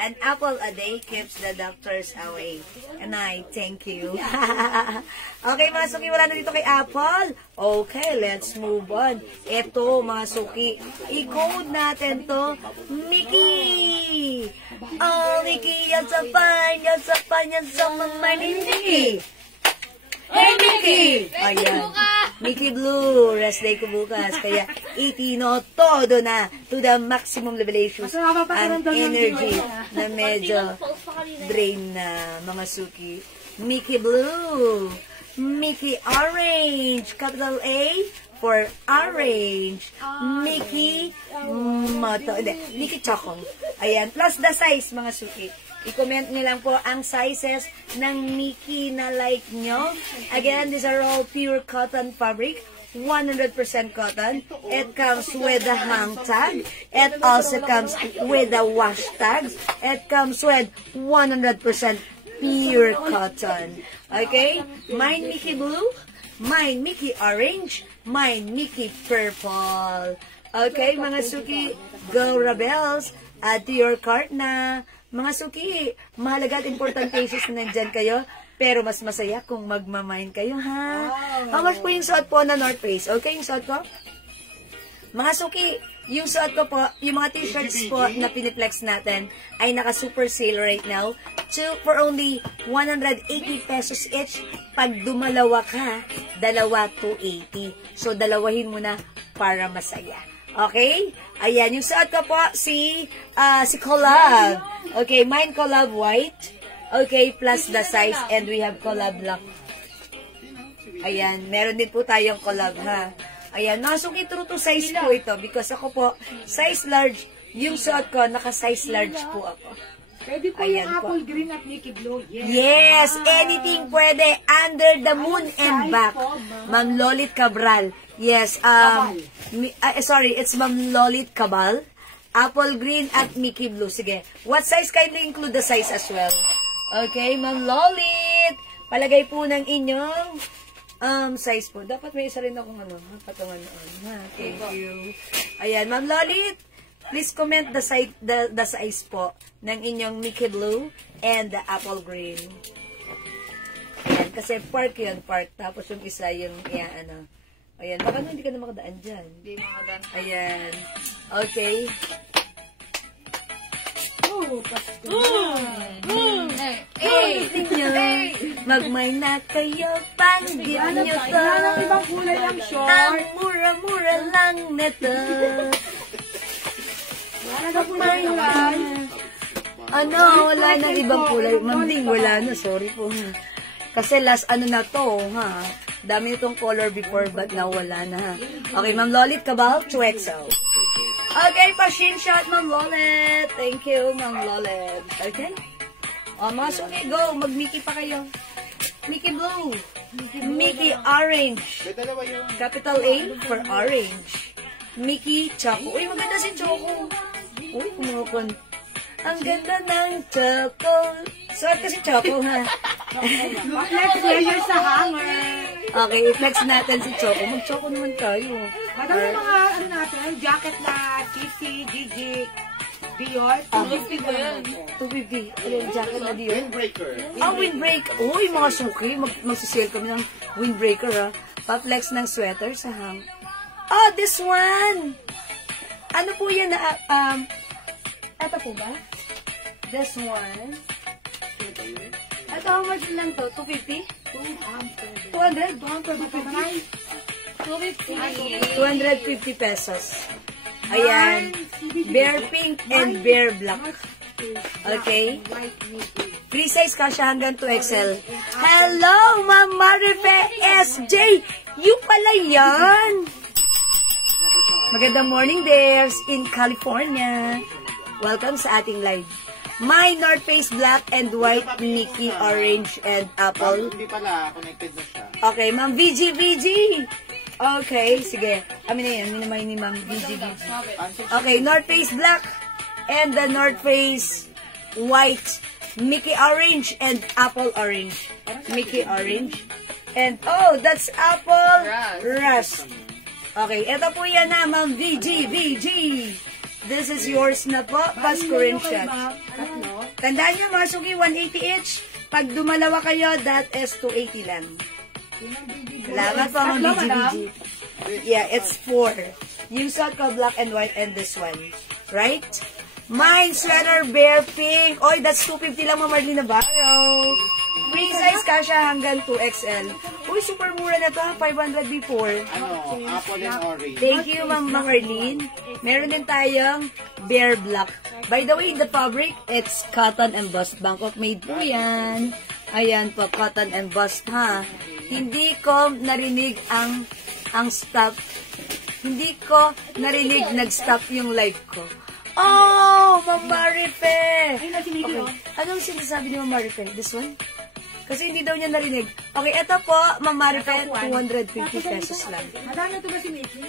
an apple a day keeps the doctors away. And I thank you. Okay, mga suki, wala na dito kay Apple. Okay, let's move on. Ito, mga suki, i-code natin to, Mickey! Oh, Mickey, you're so fine, you're so fine, you're so money, Mickey! Hey, Mickey! Ayan. Mickey Blue, rest day ko bukas. Kaya, itino todo na to the maximum levelations and energy na medyo drain na mga suki. Mickey Blue, Mickey Orange, capital A for orange. Mickey Mickey Choco. Ayan, plus the size mga suki. I-comment nyo lang po ang sizes ng Mickey na like nyo. Again, these are all pure cotton fabric. 100% cotton. It comes with the hang tag. It also comes with the wash tags. It comes with 100% pure cotton. Okay? Mine Mickey Blue. Mine Mickey Orange. Mine Mickey Purple. Okay, mga suki, go Rebels. Add to your cart na. Mga suki, mahalaga at important cases na nandyan kayo, pero mas masaya kung magmamine kayo, ha? How much po yung suot po na North Face? Okay, yung suot ko? Mga suki, yung suot ko po, yung mga t-shirts po na piniplex natin ay naka-super sale right now for only 180 pesos each. Pag dumalawa ka, dalawa 280. So, dalawahin mo na para masaya. Okay? Ayan, yung suot ko po, si Collab. Okay, mine Collab white. Okay, plus the size, and we have Collab black. Ayan, meron din po tayong Collab, ha? Ayan, nasuki true to size po ito, because ako po, size large, yung suot ko, naka-size large po ako. Pwede po Ayan yung po. apple green at Mickey Blue. Yes, anything pwede. Under the moon and back. Ma'am Lolit Cabral. Yes, sorry, it's Ma'am Lolit Cabal. Apple green at Mickey Blue. Sige, what size? Kindly include the size as well. Okay, Ma'am Lolit. Palagay po ng inyong size po. Dapat may isa rin akong patungan noon. Thank you. Ayan, Ma'am Lolit. Please comment the size po ng inyong Mickey Blue and the apple green. Ayan, kasi park yun, park. Tapos yung isa yung, ayan, baka hindi ka na makadaan dyan. Hindi makadaan. Ayan. Okay. Oh, pasto. Magmay na kayo, panggit nyo to. Ang ibang kulay lang short. Ang mura-mura lang neto. Magmay lang. Ano, wala nang ibang kulay. Ma'am, wala na. Sorry po. Kasi last na to, ha? Dami itong color before, but now wala na, ha? Okay, Ma'am Lolit Cabal, 2XO. Okay, pa-shin shot, Ma'am Lolit. Thank you, Ma'am Lolit. Okay? O, mga suki, go. Mag-Mickey pa kayo. Mickey Blue. Mickey Orange. Capital A for orange. Mickey Choco. Uy, maganda si Choco. Uy, kumakon. Ang ganda ng Choco. Suot kasi Choco, ha? Let's layer sa hanger. Okay, i-flex natin si Choco. Mag-Choco naman tayo. Madami mga, natin, jacket na TC, GG, Dior. 250 ba yan? 250. Ano yung jacket na Dior? Windbreaker. Windbreaker. Uy, mga suki. Magsisale kami ng windbreaker, ha? Pa-flex ng sweater sa hang. Oh, this one! Ano po yan na, ito po ba? This one. Ito, how much lang to? 250? 200? 250 pesos. Ayan. Bear pink and bear black. Okay? Free size kasha hanggang 2XL. Hello, Ma'am Marife SJ! You pala yan! Magandang morning there in California. Welcome sa ating live. My North Face black and white, Mickey orange and apple. Hindi pala, connected na siya. Okay, Ma'am VG. Okay, sige. Amin na yan. Minamay ni Ma'am VG. Okay, North Face black and the North Face white, Mickey orange and apple orange. Mickey orange. And, oh, that's apple rust. Okay, ito po yan na, Ma'am VG. This is yours na po. Pa-screenshot. Tandaan nyo, mga suki, 180 each. Pag dumalawa kayo, that is 280 lang. Salamat po, Ma'am VG. Yeah, it's 4. Yung suot ko, black and white, and this one. Right? Mine, sweater, bear pink. Oy, that's 250 lang, Ma'am Marlene Navarro. Free size kasha hanggang 2XL. Uy, super mura na to. 500 before. Apple and orange. Thank you, Ma'am Marlene. Meron din tayong bear black. By the way, the fabric, it's cotton embossed. Bangkok made po yan. Ayan po, cotton embossed, ha. Hindi ko narinig ang stop. Hindi ko narinig nag-stop yung live ko. Oh, Ma'am Marife! Okay. Anong sinasabi ni Ma'am Marife? This one? Kasi hindi daw niya narinig. Okay, ito po, Ma'am Marife, 250 pesos lang. Madami ito ba si Mickey?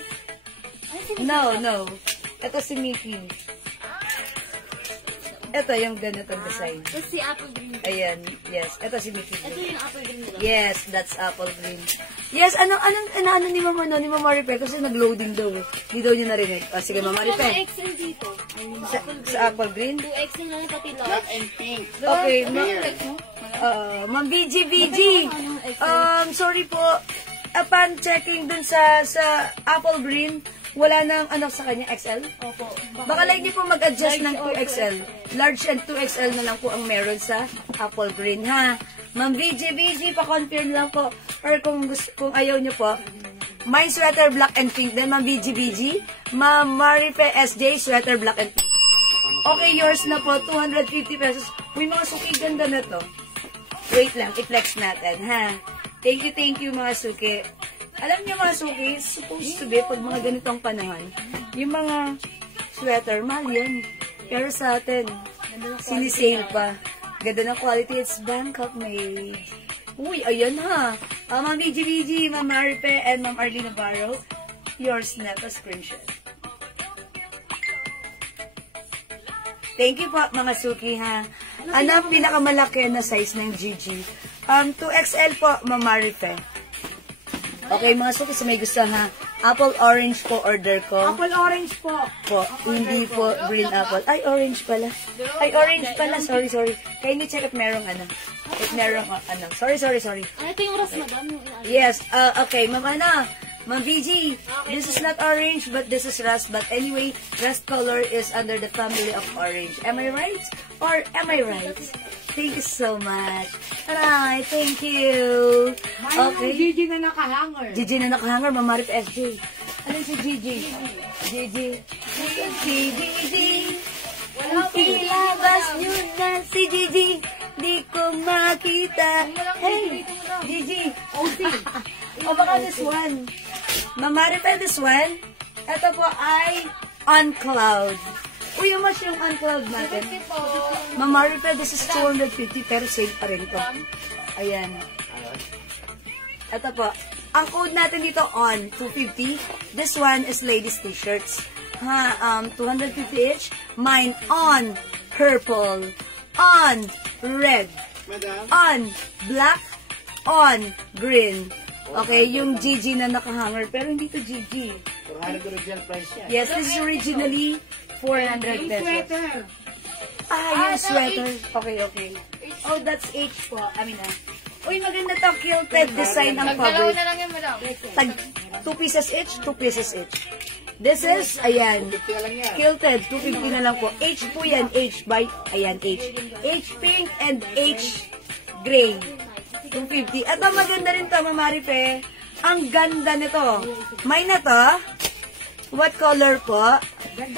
No. Ito si Mickey. Ito yung ganitong design. Tapos si apple green. Ayan, yes. Ito si Mickey. Ito yung apple green nila. Yes, that's apple green. Yes, ano ni Mama Marife? Kasi nag-loading daw eh. Hindi daw niya narinig. O, sige, Mama Ano Marife. XL dito? Sa apple green? 2XL na lang pati lang. Black and pink. Okay, Here. Ma'am VG. Sorry po. Upon checking dun sa apple green, wala nang sa kanya XL? Opo. Baka like niyo po mag-adjust ng 2XL. Large and 2XL na lang po ang meron sa apple green, ha? Ma'am VG, pa-confirm lang po. Or kung ayaw niyo po, my sweater black and pink. Then, Ma'am VG. Ma'am Marife SJ, sweater black and pink. Okay, yours na po, 250 pesos. Uy, mga suki, ganda na to. Wait lang, i-flex natin, ha? Thank you, mga suki. Alam niyo, mga suki, supposed to be, pag mga ganitong panahon, yung mga sweater, mahal yan. Pero sa atin, sinisale pa. Ganda ng quality, it's Bangkok made. Uy, ayan ha. Ma'am VG, Ma'am Marife, and Ma'am Arlene Navarro, yours na, pa-screenshot. Thank you po, mga suki, ha. Ano ang pinakamalaki na size ng GG? 2XL po, Ma'am Marife. Okay, mga suki, sa may gusto, ha. Apple orange po order ko. Apple orange po. Hindi po green apple. Ay, orange pala. Sorry. Kaya ni check if merong If merong Sorry. Ito yung ras, madam. Yes, okay, Ma'am VG, this is not orange, but this is rust. But anyway, rust color is under the family of orange. Am I right? Or am I right? Thank you so much. Alright, thank you. Okay. Gigi na nakahanger. Gigi na nakahanger, Ma'am Marife SJ. Ano si Gigi? Gigi. Walang pilabas nyo na si Gigi. Di ko makita. Hey, Gigi. O baka this one. Ma'am Marife, this one. Ito po ay On Cloud. Uy, how much yung On Cloud natin? Ma'am Marife, this is 250 pero sale pa rin to. Ayan. Ito po. Ang code natin dito on 250. This one is ladies t-shirts. 250 each. Mine on purple. On red. On black. On green. Okay, yung GG na nakahanger. Pero hindi to GG. 400 original price yan. Yes, this is originally 400 pesos. Sweater. Yung sweater. Okay. Oh, that's H po. Uy, maganda to. Quilted design ang fabric. Na lang yan, madam. Tag 2 pieces each, 2 pieces each. This is, ayan, Tingnan lang yan. kilted, 250 na lang po. H po yan, H by, ayan, H. H pink and H gray. 250. At ang maganda rin to, Mamarife. Ang ganda nito. May na to. What color po?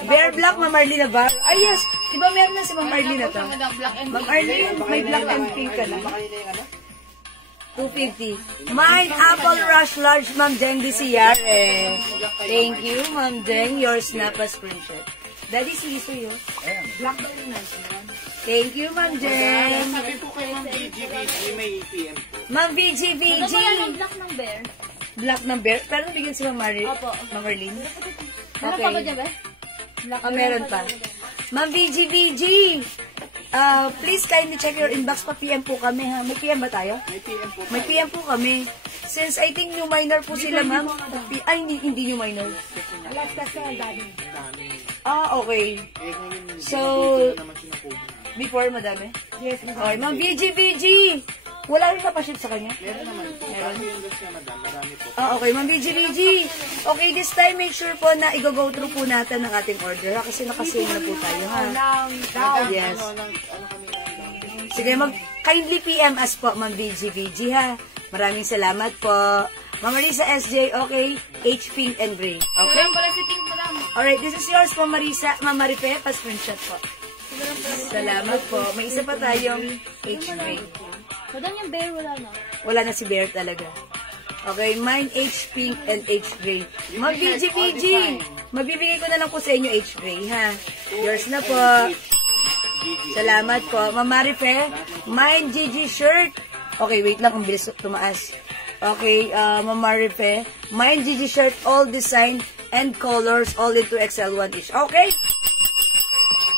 Bear black, Ma'am Marlene na ba? Ay, yes. Diba meron na si Ma'am Marlene na to? Ma'am Marlene, may black and pink ka na. Baka yun yung ano? 250. Mine, Apple Rush Large, Ma'am Jeng Disiare. Thank you, Ma'am Jeng. Your snap a screenshot. Daddy, siso yun. Black ba yung nice one? Thank you, Ma'am Jeng. Sabi po kayo ng BGBG, may PM po. Ma'am VGVG. Ano ba yung black ng bear? Black number. Pero bigyan si Ma'am Opo. Ma'am Marlene. Meron pa ba dyan ba? Meron pa. Ma'am VGVG. Please kindly check your inbox. Pa-PM po kami, ha? May PM ba tayo? May PM po. May PM po kami. Since I think new minor po sila, ma'am. Ay, hindi new minor. Alas kasi ang dami. Okay. Eh, ngayon, So, naman sinukuha. before, madami? Yes, Okay, Ma'am VGVG. Wala rin napaship sa kanya? Meron naman po. Meron. Kasi yung gas niya, madam, marami po. Okay, Ma'am VGVG. Okay, this time, make sure po na i-go through po natin ang ating order, ha? Kasi nakasale na po tayo, ha? Yes. Ano kami na Sige, kindly PM us po, Ma'am VGVG, ha? Maraming salamat po. Ma'am Marisa SJ, okay? H pink and gray. Okay? Pala si Pink, madam. Alright, this is yours po, Marisa. Ma'am Marife, pa-screenshot po. Salamat po. May isa pa tayong H gray. Madam, yung bear wala na. Wala na si Bear talaga. Okay, mine H pink and H gray. Ma'am VGVG, mabibigay ko na lang po sa inyo H gray, ha? Yours na po. Salamat po. Ma'am Marife, mine GG shirt. Okay, wait lang, ang bilis tumaas. Okay, Ma'am Marife, mine GG shirt, all design and colors, all in 2XL1 each. Okay?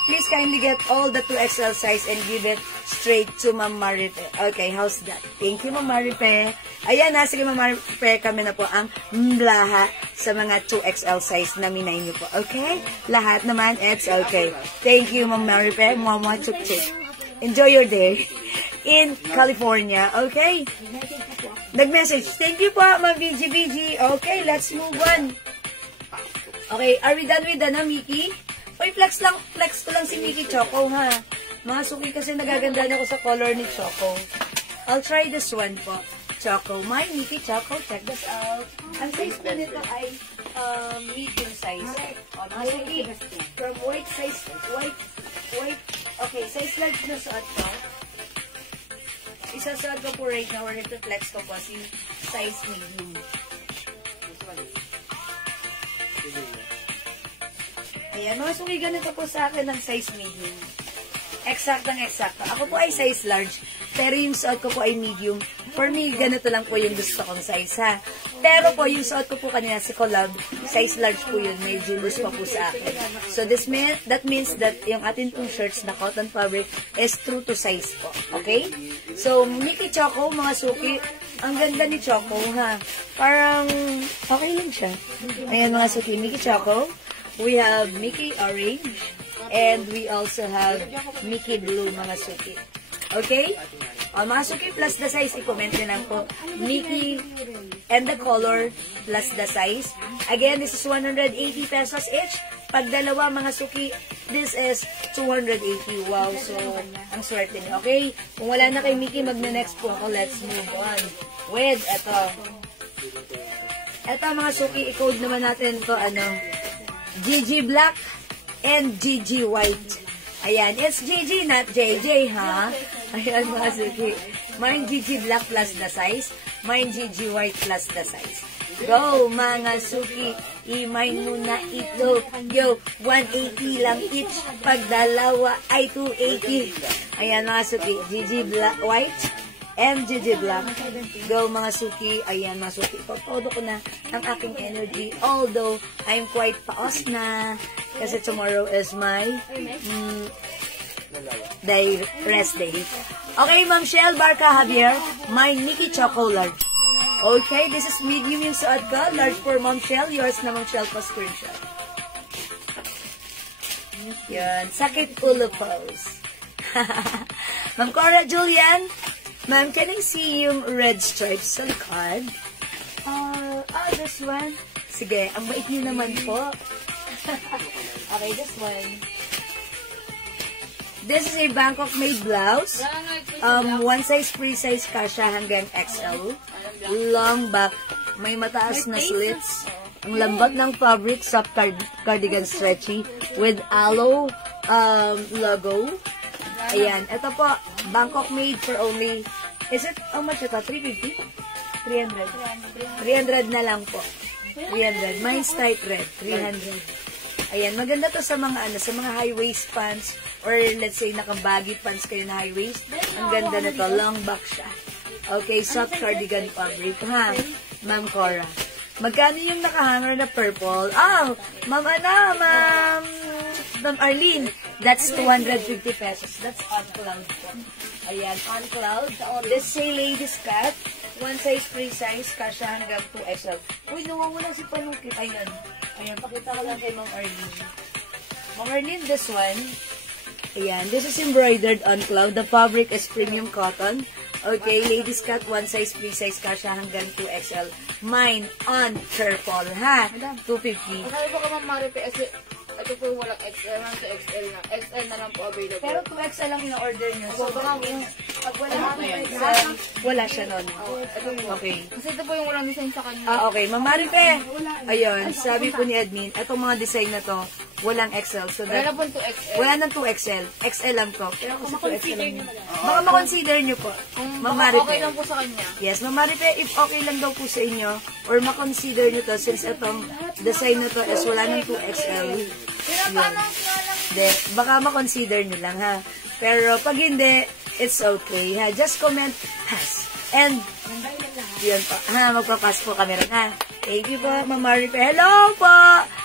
Please kindly get all the 2XL size and give it straight to Ma'am Marife. Okay, how's that? Thank you, Ma'am Marife. Ayan na, sige Ma'am Marife, kami na po ang blaha sa mga 2XL size na minay niyo po. Okay? Lahat naman, it's okay. Thank you, Ma'am Marife. Mama chuk chuk. Enjoy your day in California. Okay? Nag-message. Thank you po, Ma'am VGVG. Okay, let's move on. Okay, are we done with the na, Mickey? Uy, flex ko lang si Mickey Choco, ha? Mga suki kasi nagaganda ako sa color ni Choco. I'll try this one po. Choco. My Mickey Choco, check this out. Ang size po nito ay medium size. O, mga suki, from white size, white, okay, size large na suot ko. Isasuot ko po right now, or nag-flex ko po si size medium. Ayan, mga suki, ganito po sa akin ng size medium. Eksaktang eksakto. Ako po ay size large, pero yung suot ko po ay medium. For me, ganito lang po yung gusto kong size, ha? Pero po, yung suot ko po kanina si Collab, size large po yun. Medyo loose pa po sa akin. So, that means that yung ating pong shirts na cotton fabric is true to size po. Okay? So, Mickey Choco, mga suki, ang ganda ni Choco, ha? Parang, okay lang siya. Ayan, mga suki, Mickey Choco. We have Mickey Orange. And we also have Mickey Blue, mga suki. Okay? Mga suki plus the size, i-comment nyo lang po. Mickey and the color plus the size. Again, this is 180 pesos each. Pag dalawa, mga suki, this is 280. Wow, so, ang swerte niyo. Okay? Kung wala na kay Mickey, magna-next po ako. Let's move on with ito. Ito, mga suki, i-code naman natin to GG Black and GG White. Ayan, it's GG, not JJ, ha? Ayan, mga suki. Mine GG Black plus the size. Mine GG White plus the size. Go, mga suki. I-mine mo na ito. Yo, 180 lang each. Pag dalawa ay 280. Ayan, mga suki. GG Black White and GG Black. Go, mga suki. Ayan, mga suki. Todo ko na ang aking energy. Although, I'm quite paos na. Kasi tomorrow is my rest day. Okay, Ma'am Shell Barca Javier. My Mickey Choco large. Okay, this is medium yung suot ko. Large for Ma'am Shell. Yours na, Ma'am Shell, pa screenshot. Yan. Sakit ulo pose. Ma'am Cora Julian. Ma'am, can I see yung red stripes sa likod? This one. Sige, ang bait niyo naman po. Okay, this one. This is a Bangkok made blouse. One size, free size, kasha hanggang XL. Long back. May mataas na slits. Ang lambat ng fabric, soft cardigan stretchy with aloe logo. Ayan. Ito po, Bangkok made for only, is it, how much ito? 350? 300. 300 na lang po. 300. Mine's tight red. 300. Ayan, maganda to sa mga sa mga high waist pants or let's say naka-baggy pants kayo na high waist. Ang ganda na to, long back siya. Okay, soft cardigan fabric, ha? Ma'am Cora. Magkano yung nakahanger na purple? Ma'am Arlene, that's 250 pesos. That's on cloud po. Ayan, on cloud. This say ladies cut. One size, free size, kasha hanggang 2XL. Uy, nawawala si Panukit. Ayan. Ayan, pakita ko lang kay Ma'am Arlene. Ma'am Arlene, this one. Ayan, this is embroidered on cloud. The fabric is premium cotton. Okay, ladies cut, one size, free size, kasha hanggang 2XL. Mine on purple, ha? 250. Sabi ko ka Ma'am Maripe, ito po yung walang XL na, to XL na. XL na lang po available. Pero 2XL lang in-order nyo. So, baka pag wala akong XL, wala siya nun. Okay. Kasi ito po yung walang design sa kanya. Okay. Ma'am Maripe. Ayun, sabi po ni admin, itong mga design na to, walang XL. So Wala na po 2XL. wala nang 2XL. XL lang to. Pero kasi 2XL lang. Baka makonsider nyo po. Ma'am Maripe. Okay lang po sa kanya. Yes, Ma'am Maripe, if okay lang daw po sa inyo, or makonsider nyo to, since itong design na to is wala nang 2XL. Yun. De, baka makonsider nyo lang, ha? Pero pag hindi, it's okay, ha? Just comment, pass. And, yun po, ha? Magpapass po kami rin, ha? Thank you po, Ma'am Maripe. Hello po!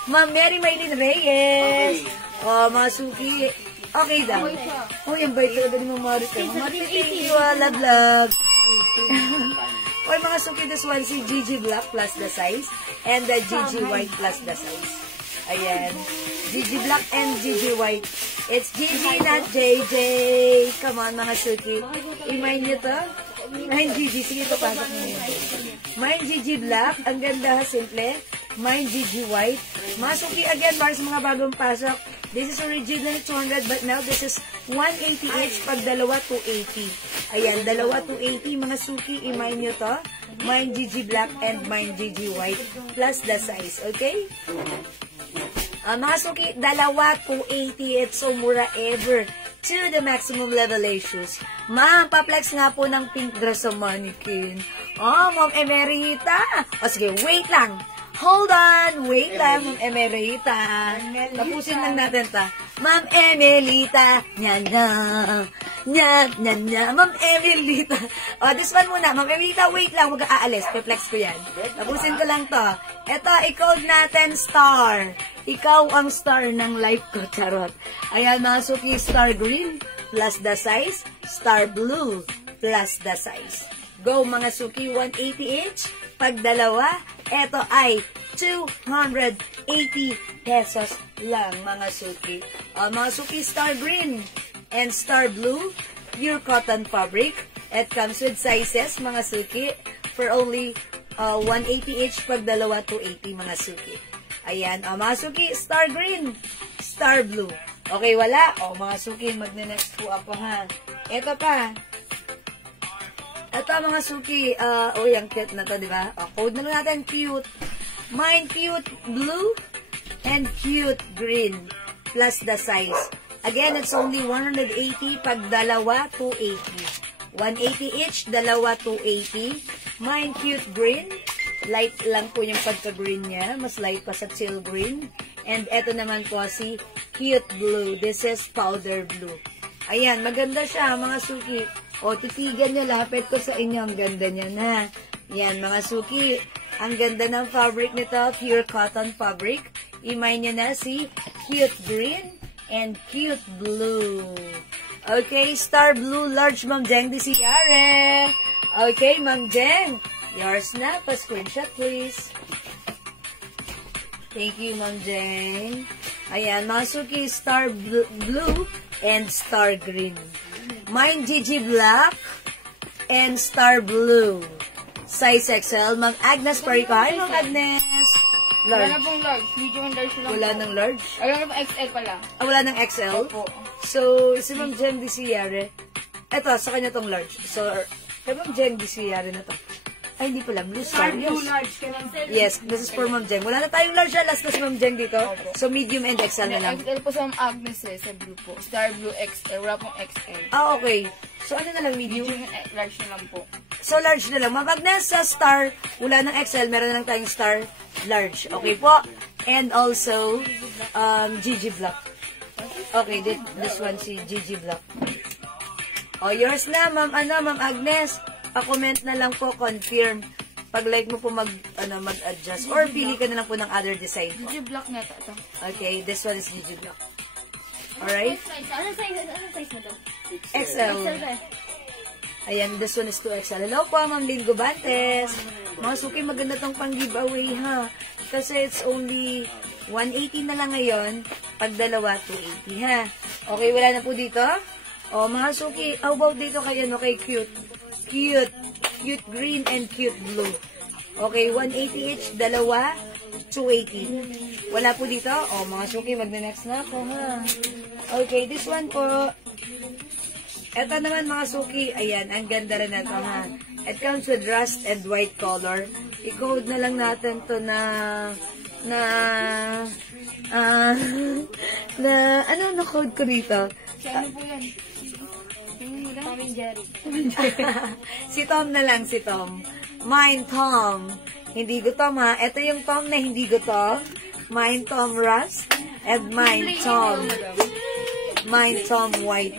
Ma'am Mary Maylin Reyes. Oh, mga suki. Okay daw. Oh, yung bait talaga ni Ma'am Maripe. Ma'am Maripe, thank you, love, love. Or mga suki, this one, si GG Black plus the size, and the GG White plus the size. Ayan. GG Black and GG White. It's GG, not JJ. Come on, mga suki. I-mind nyo to? Mine GG. Sige, ito pasok nyo yun. Mine GG Black. Ang ganda, simple. Mine GG White. Mga suki, again, para sa mga bagong pasok, this is originally 200, but now this is 180 each. Pag dalawa, 280. Ayan, dalawa, 280. Mga suki, i-mind nyo to. Mine GG Black and mine GG White. Plus the size, okay? Mga suki, dalawa, 280. It's so mura ever. To the maximum level issues. Ma'am, pa-flex nga po ng pink dress sa mannequin. Oh, Ma'am Emerita. O sige, wait lang. Hold on. Wait lang, Ma'am Emerita. Tapusin lang natin ta. Ma'am Emelita. Nya. Ma'am Emelita. O, this one muna. Ma'am Emelita, wait lang. Huwag aalis. Pa-flex ko yan. Tapusin ko lang to. Ito, i-code natin star. Ikaw ang star ng life ko, charot. Ayan, mga suki, star green plus the size, star blue plus the size. Go, mga suki, 180 each. Pag dalawa, eto ay 280 pesos lang, mga suki. Mga suki, star green and star blue, pure cotton fabric. It comes with sizes, mga suki, for only 180 each. Pag dalawa, 280, mga suki. Ayan, mga suki, star green, star blue. Okay, wala? Mga suki, magne-next po ako, ha? Ito pa. Ito, mga suki, yung cute na to, di ba? Code na lang natin, cute. Mine, cute blue and cute green plus the size. Again, it's only 180. Pag dalawa, 280. 180 each, dalawa, 280. Mine, cute green. Light lang po yung pagka-green niya. Mas light pa sa chill green. And eto naman po si cute blue. This is powder blue. Ayan, maganda siya, mga suki. Titigan nyo, lapit ko sa inyo. Ang ganda niya na. Yan, mga suki. Ang ganda ng fabric nito. Pure cotton fabric. Imay nyo na si cute green and cute blue. Okay, star blue, large, Ma'am Jeng Disiare. Okay, Ma'am Jeng. Yours na. Pa-screenshot, please. Thank you, Ma'am Jane. Ayan, mga suki, star blue and star green. Mine, GG Black and star blue. size XL. Ma'am Agnes Parico. Hi, Ma'am Agnes. Wala na Large. pong large. Medium and large lang. Wala nang large? Wala na pong XL pala. Ah, wala nang XL? Opo. So, si Ma'am Jen Disiyare. Eto, sa kanya tong large. So, kay Ma'am Jen Disiyare na to. Ay, hindi pala. Blue star. Yes, this is for Ma'am Jen. Wala na tayong large. Last na si Ma'am Jen dito. So, medium and XL na lang. XL po sa Ma'am Agnes eh, sa blue po. Star blue XL. Wala pong XL. Ah, okay. So, ano na lang, medium? Medium and large na lang po. So, large na lang. Ma'am Agnes, sa star, wala ng XL. Meron na lang tayong star large. Okay po? And also, GG Block. Okay, this one si GG Block. Oh, yours na, Ma'am Agnes. Pa-comment na lang po, confirm. Pag like mo po mag-adjust. Or pili ka na lang po ng other design po. GG Block nga ito. Okay, this one is GG Block. Alright? Ano size mo to? XL. XL ba? Ayan, this one is 2XL. Hello po, Ma'am Lynn Gubantes. Mga suki, maganda tong pang-giveaway, ha? Kasi it's only 180 na lang ngayon. Pag dalawa, 280, ha? Okay, wala na po dito. O, mga suki, how about dito kayo, no? Kay cute. Cute green and cute blue. Okay, 180 each, dalawa, 280. Wala po dito. O, mga suki, magna-next na ako, ha? Okay, this one po. Ito naman mga suki, ayan, ang ganda rin ito ha. It comes with rust and white color. I-code na lang natin to na ano na code ko dito? Ano po yan? Tom and Jerry. Si Tom na lang, si Tom. Mine Tom. Hindi gutom ha. Ito yung Tom na hindi gutom. Mine Tom Rust. And mine Tom. Mine Tom White.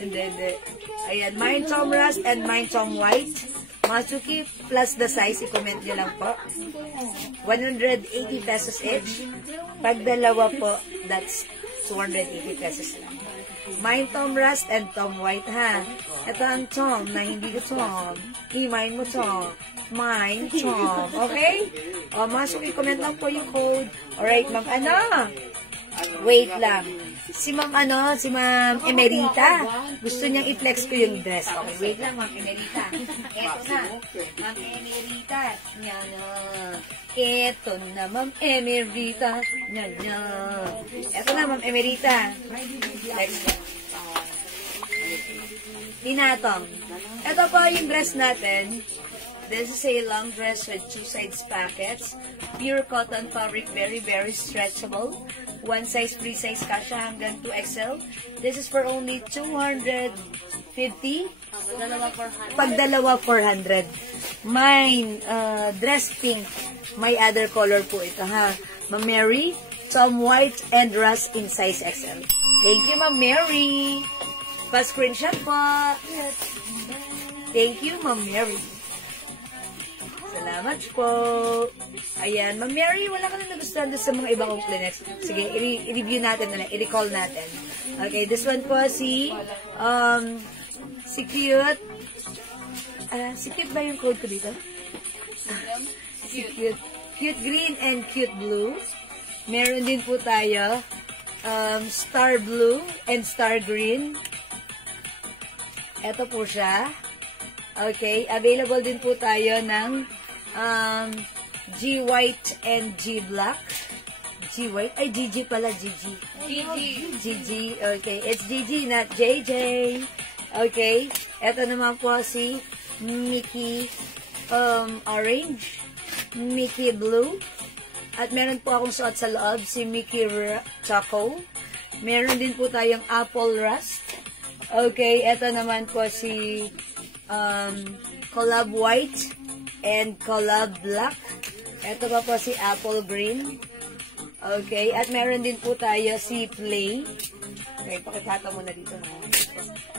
Hindi. Ayan, Mine Tom Rust and Mine Tom White. Masuki plus the size, i-comment nyo lang po. 180 pesos each. Pag dalawa po, that's 280 pesos lang. Mine Tom Rust and Tom White, ha? Ito ang Tom na hindi ko Tom. I-mine mo Tom. Mine Tom. Okay? O, Masuki, comment lang po yung code. Alright, Ma'am, wait lang. Si Ma'am Emerita. Gusto niyang i-flex ko yung dress. Okay, wait lang, Ma'am Emerita. Eto na. Ma'am Emerita. Yan na. Eto na, Ma'am Emerita. Yan na. Eto na, Ma'am Emerita. Flex ko. Tinatong. Ito po yung dress natin. This is a long dress with 2 sides pockets. Pure cotton fabric, very, very stretchable. One size, free size kasha hanggang 2XL. This is for only 250. Pag dalawa, 400. Mine, dress pink. May other color po ito, ha? Ma'am Mary, Tom White, and Rust in size XL. Thank you, Ma'am Mary. Pa-screenshot po. Thank you, Ma'am Mary. Salamat po. Ayan. Ma'am Mary, wala ka na nagustuhan sa mga ibang kong clinics. Sige, i-review natin na, i-recall natin. Okay, this one po si Cute. Si Cute ba yung code ko dito? Si Cute. Cute green and cute blue. Meron din po tayo star blue and star green. Ito po siya. Okay, available din po tayo ng G white and G black. G white, ay GG pala, GG. GG, okay. It's GG, not JJ. Okay, ito naman po si Mickey orange, Mickey blue, at meron po akong suot sa loob, si Mickey Choco. Meron din po tayong apple rust. Okay, ito naman po si collab white and collab black. Ito pa po si apple green. Okay, at meron din po tayo si play. Okay, pakipata muna dito na.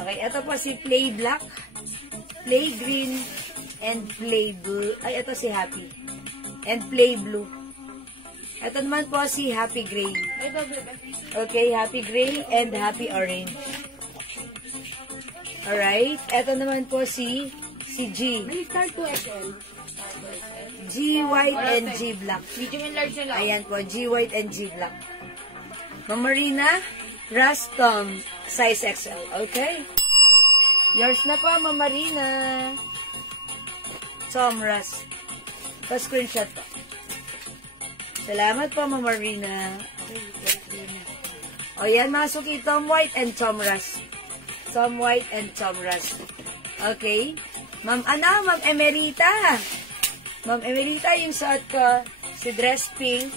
Okay, ito po si play black, play green, and play blue. Ay, ito si happy. And play blue. Ito naman po si happy gray. Okay, happy gray and happy orange. Alright, ito naman po si G. G white and G black. Medium and large na lang. Ayan po, G white and G black. Ma'am Marina, Rastom, size XL. Okay? Yours na po, Ma'am Marina. Tomras. Pa-screenshot po. Salamat po, Ma'am Marina. O yan, mga suki, Tom White and Tomras. Tom White and Tomras. Okay. Ma'am Emerita. Ma'am Emerita, yung suot ko, si dress pink,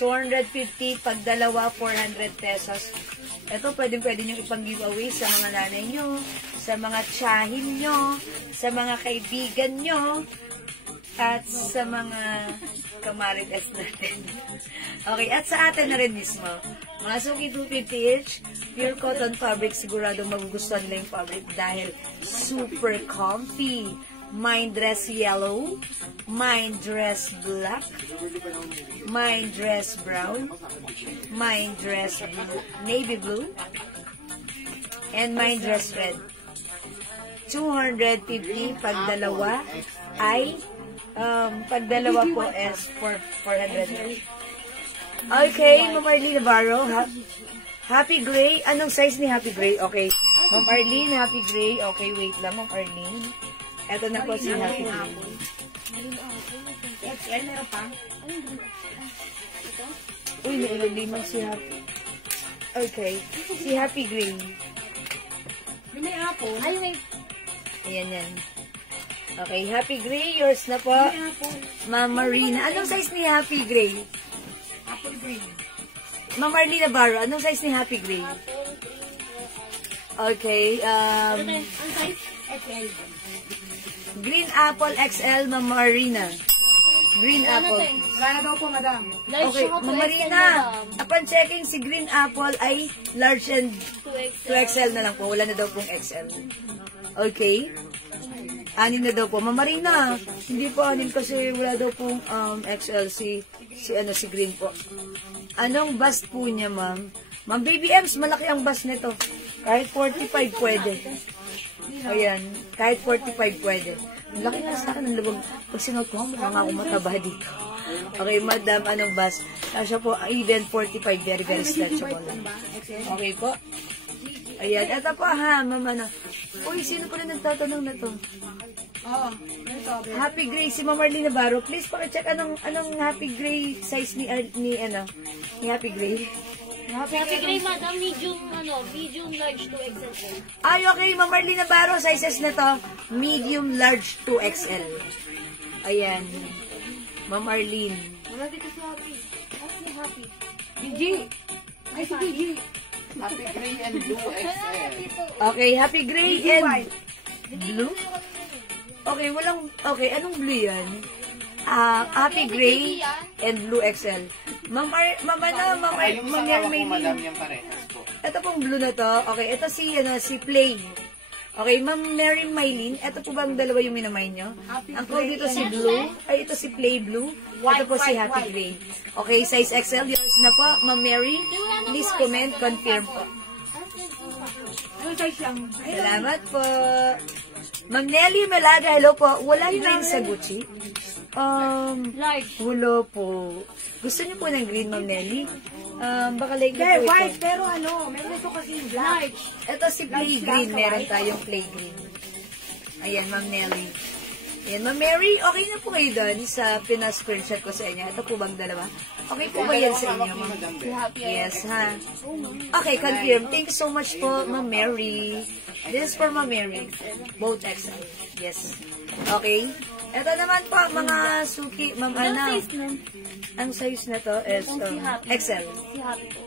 250, pag dalawa, 400 pesos. Ito, pwede nyo ipang-giveaway sa mga nanay nyo, sa mga tiyahin nyo, sa mga kaibigan nyo, at sa mga kamarites natin. Okay, at sa atin na rin mismo. Mga suki 250 each, pure cotton fabric, sigurado magugustuhan nila yung fabric dahil super comfy. Mine dress yellow, mine dress black, mine dress brown, mine dress navy blue, and mine dress red. 250 pag dalawa ay pag dalawa po is 400. Okay, Ma'am Arlene Navarro, Happy Gray. Anong size ni Happy Gray? Okay, Ma'am Arlene, Happy Gray. Okay, wait lang, Ma'am Arlene. Ito na po si Happy Gray. XL, meron pa? Uy, nailalimang si Happy. Okay, si Happy Gray. May apple. Ay, may... Ayan yan. Okay, Happy Gray, yours na po. Ma'am Marina. Anong size ni Happy Gray? Apple green. Ma'am Arlene Navarro, anong size ni Happy Gray? Okay, Ang size? XL. Green Apple XL, Ma'am Marina. Green Apple. Wala na daw po, madam. Large Okay, siya Ma'am Marina. Upon checking, si Green Apple ay large and 2XL na lang po. Wala na daw pong XL. Okay. Anim na daw po. Ma'am Marina, hindi po anim kasi wala daw pong XL si Green po. Anong bust po niya, ma'am? Ma'am Baby Ems, malaki ang bust nito. Kahit 45 pwede. Ayan, kahit 45 pwede. Ang laki na sa akin ng lubog. Pag sinuot ko, mukha nga akong mataba dito. Okay, madam, anong bust? Siya po, even 45, very, very stretchable. Okay po. Ayan, eto po ha, ma'am, ano. Uy, sino pala nagtatanong na to? Oo. Happy Gray, si Ma'am Arlene Navarro. Please pakicheck anong Happy Gray size ni Happy Gray. Happy Gray, madam, medium large to XL. Ay, okay, Ma'am Arlene Navarro, sizes na to, medium, large to XL. Ayan. Ma'am Arlene. Wala dito si Happy. Ano si Happy? DG. Ay, si DG. Happy Gray and Blue XL. Okay, Happy Gray and blue? Okay, okay, anong blue yan? Happy Gray and Blue XL. Ma'am Yung isang hawak May ko, madam, yung parehas po. ito pong blue na to. Okay, ito si Play. Okay, Ma'am Mary Mylene, ito po bang dalawa yung minamay nyo? Ang code dito si Blue. Ay, ito si Play Blue. Ito po si Happy Gray. Okay, size XL. Yours na po, Ma'am Mary. Please comment, confirm po. Ano size lang? Salamat po. Ma'am Nelly Melaga, hello po. Wala yung line sa Gucci? Large. Wala po. Gusto niyo po ng green, Ma'am Nelly? Baka like Okay, po white, ito. pero meron ito kasi black. Ito si Play Green. Meron tayong Play Green. Ayan, Ma'am Nelly. Ayan, Ma'am Mary, okay na po kayo doon sa pinascreenshot ko sa inyo. Ito po bang dalawa? Okay po ba yan sa inyo, Ma'am? Yes, ha? Okay, confirm. Thank you so much po, Ma'am Mary. This is for Ma'am Mary. Both XL. Yes. Okay. Ito naman po, mga suki, Ma'am Ana. Ang size na to is XL. Si Happy po.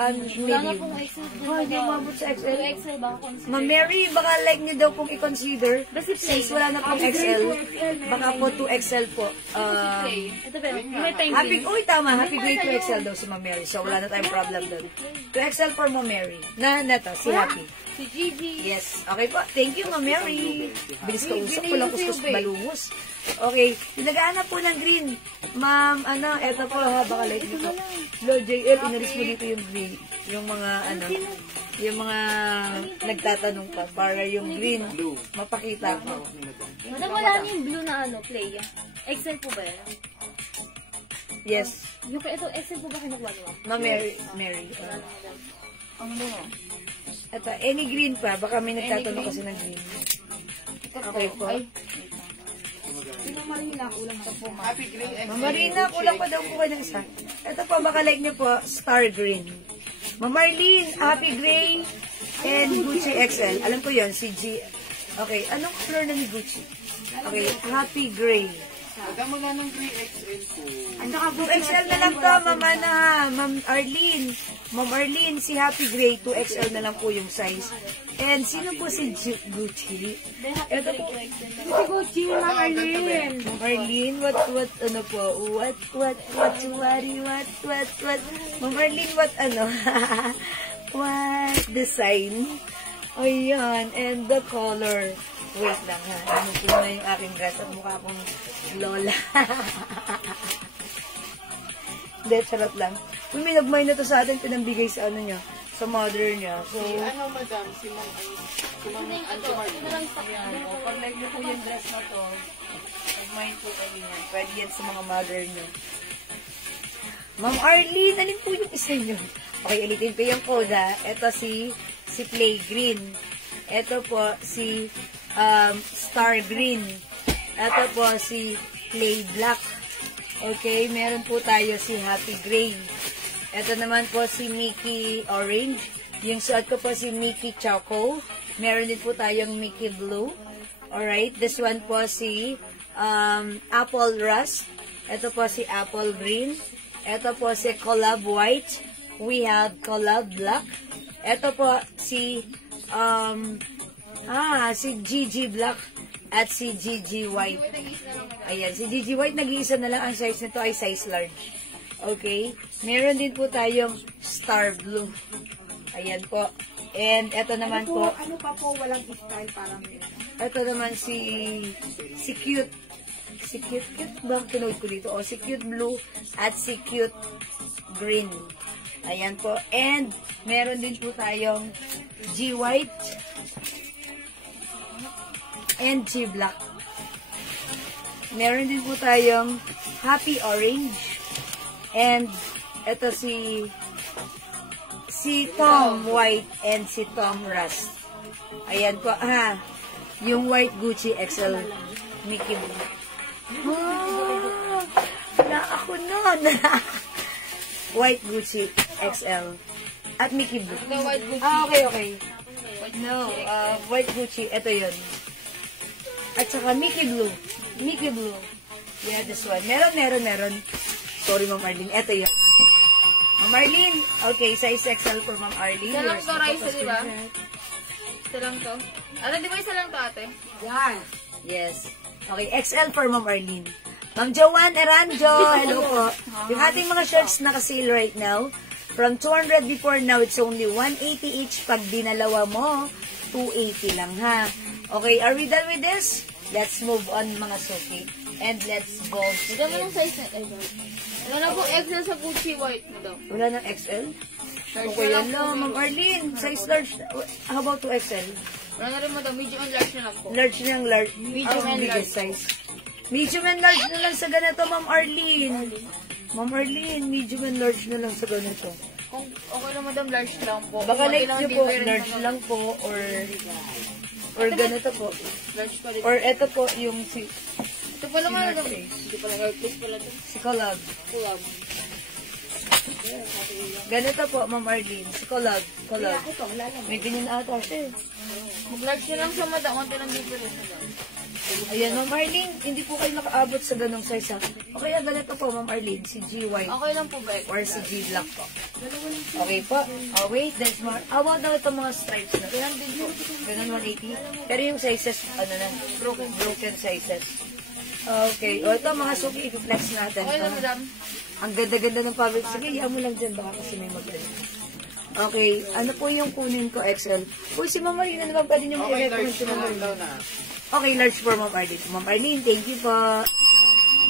Wala nga Medium. pong XL. Hindi umabot sa XL. XL baka consider. Ma'am Mary, baka like niyo daw pong i-consider. Since wala na pong XL, baka po 2XL po. Ito ba? May penguin. Happy, uy tama, Happy Gray 2XL daw si Ma'am Mary. So wala na tayong problem doon. 2XL for Ma'am Mary. Na to, si Happy. Si Gigi. Yes. Okay po. Thank you, Ma'am Mary. Bilis ka usap. Walang kuskus balungos. Okay. Nag-aanap po ng green. Ma'am, eto po ha. Baka like nito. Lord JL, inalis mo dito yung green. Yung mga, yung mga nagtatanong pa. Para yung green, mapakita ko. Madam, wala niyo yung blue na play. XL po ba yan? Yes. Yung ito, XL po ba kinukuha niyo? Ma'am Mary. Ito, any green pa. Baka may nagtatanong kasi ng green. Okay po. Marina, kulang pa po. Happy Green XL. Ma'am Marina, kulang pa daw po kayo ng isa. Ito po, baka like niyo po, Star Green. Ma'am Marlene, Happy Gray, and Gucci XL. Alam ko yon si G. Okay, anong color na ni Gucci? Okay, Happy Gray. Huwag mo nga ng 3XL po. Ang saka 2XL na lang to, Mama na, Ma'am Arlene. Ma'am Arlene, si Happy Gray, 2XL na lang po yung size. And sino po si Gucci? Ito po. Gucci, Ma'am Arlene. Ma'am Arlene, what, ano po? What? Ma'am Arlene, what, ano? What design? Ayan, and the color. Wait lang ha, ano po na yung aking dress at mukha akong lola. Hindi, charot lang. Kung may nagmay na to sa atin, pinambigay sa ano niya, sa mother niya. So, Ano, madam? Si Ma'am Anjo Marlene. ayan, o, pag like niyo po yung dress na to, nagmay po kayo yan. Pwede yan sa mga mother niyo. Ma'am Arlene, alin po yung isa niyo? Okay, ulitin ko yung code ha. Ito si Play Green. Ito po si Star Green. Ito po si Play Black. Okay, meron po tayo si Happy Gray. Ito naman po si Mickey Orange. Yung suot ko po si Mickey Choco. Meron din po tayong Mickey Blue. Alright, this one po si Apple Rust. Ito po si Apple Green. Ito po si Collab White. We have Collab Black. Ito po si si GG Black at si GG White. Ayan, si GG White nag-iisa na lang. Ang size nito ay size large. Okay? Meron din po tayong Star Blue. Ayan po. And ito naman po, Ano pa po, walang style parang yun. ito naman si Cute. Si Cute ba? Kinood ko dito. O, si Cute Blue at si Cute Green. Ayan po. And meron din po tayong G White and G Black. Meron din po tayong Happy Orange. And ito si Tom White and si Tom Rust. Ayan po. Yung White Gucci XL Mickey Blue. Wala ako nun. White Gucci XL at Mickey Blue. The white Gucci. Okay. No, White Gucci. Ito yun. At saka Mickey Blue. Mickey Blue. Yeah, this one. Meron. Sorry, Ma'am Arlene. Ito yun. Ma'am Arlene. Okay, size XL for Ma'am Arlene. Isa lang Yours to, na Raisa, po, di ba? sweetheart. Isa lang to. Ate, di ba isa lang to, ate? Yan. Yes. Okay, XL for Ma'am Arlene. Ma'am Joanne Eranjo, hello po. Yung ating mga shirts naka-sale right now. From 200 before, now it's only 180 each. Pag dinalawa mo, 280 lang ha. Okay, are we done with this? Let's move on mga suki. And let's go. Ito mo ng size na. Wala na po XL sa Gucci white mo daw. Wala ng XL? Large Okay, na lang yan po. lang. Ma'am Arlene, size large. How about 2XL? Wala na rin mo daw. Medium and large na lang po. Large na yung large. Medium Ang and biggest large. size. Medium and large na lang sa ganito, Ma'am Arlene. Ma'am Arlene, medium and large na lang sa ganito. Kung okay na madam, large lang po. Baka Kung like ilang nyo po, difference large na- lang po, or ganito po. Large pa rin. Or eto po, yung si Ito pala nga, large madam. face. Hindi pala large face pala ito. Si Collab. Kulab. Ganito po, Ma'am Arlene. Si Collab. Collab. Ito, wala lang. May ganyan ata siya. Mag-large na lang siya, madam. Konti lang difference, madam. Ayan, Ma'am Arlene, hindi po kayo nakaabot sa ganong size ha. O kaya ganito po, Ma'am Arlene, si G White Okay lang po ba? or si G Black po. Okay po. Oh, wait, there's more. About daw itong mga stripes na. Ganun 180. Pero yung sizes, ano na, broken sizes. Okay. O ito, mga suki, i-flex natin. Okay lang, madam. Ang ganda-ganda ng fabric. Sige, yan mo lang dyan. Baka kasi may mag-ano. Okay. Ano po yung kunin ko, XL? Uy, si Ma'am Marina naman pwede niyo Okay, i-recommend large si Ma'am na Marina. daw na. Okay, large for Ma'am Arlene. Ma'am Arlene, thank you po.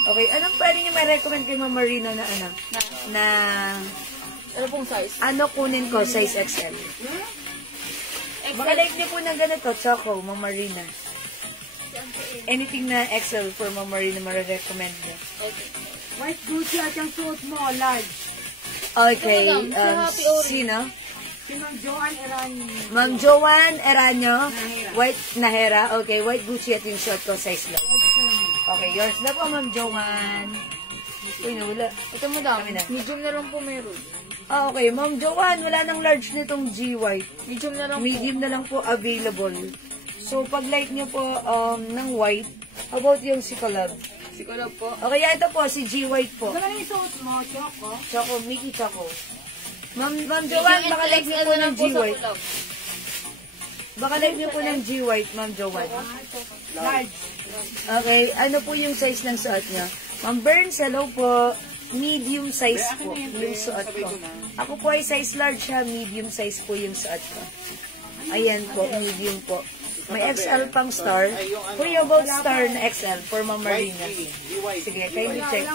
Okay, anong pwede niyo may recommend kay Ma'am Marina na ano? Na, Ano pong size? ano kunin ko? Size XL. Baka like niyo po ng ganito, Choco, Ma'am Marina. Anything na XL for Ma'am Marina marirecommend niyo. Okay. White Gucci at yung suot mo, large. Okay, Ito, madam, sa Happy Orange. sino? Si Ma'am Joanne Erani. Ma'am Joanne Eranio, white Nahera. Okay, white Gucci at yung short ko, size lang. Okay, yours na po, Ma'am Joanne. Uy, nawala. Ito madam, Kami na. medium na lang po meron. Okay, Ma'am Joanne, wala nang large nitong G-White. Medium na lang po. Medium na lang po available. So, pag like nyo po ng white, how about yung si Collab? Si Kulab po. Okay, ito po, si G-White po. Ano yung suot mo, Choco? Choco, Mickey Choco. Ma'am Joanne, baka like nyo po ng G-White. Baka like nyo po ng G-White, Ma'am Joanne. Large. Okay, ano po yung size ng suot nyo? Ma'am Burns, hello po. Medium size po yung suot ko. Ako po ay size large ha, medium size po yung suot ko. Ayan po, medium po. May XL pang star. Kuya, about star na XL for Ma'am Marina. Sige, kayo check.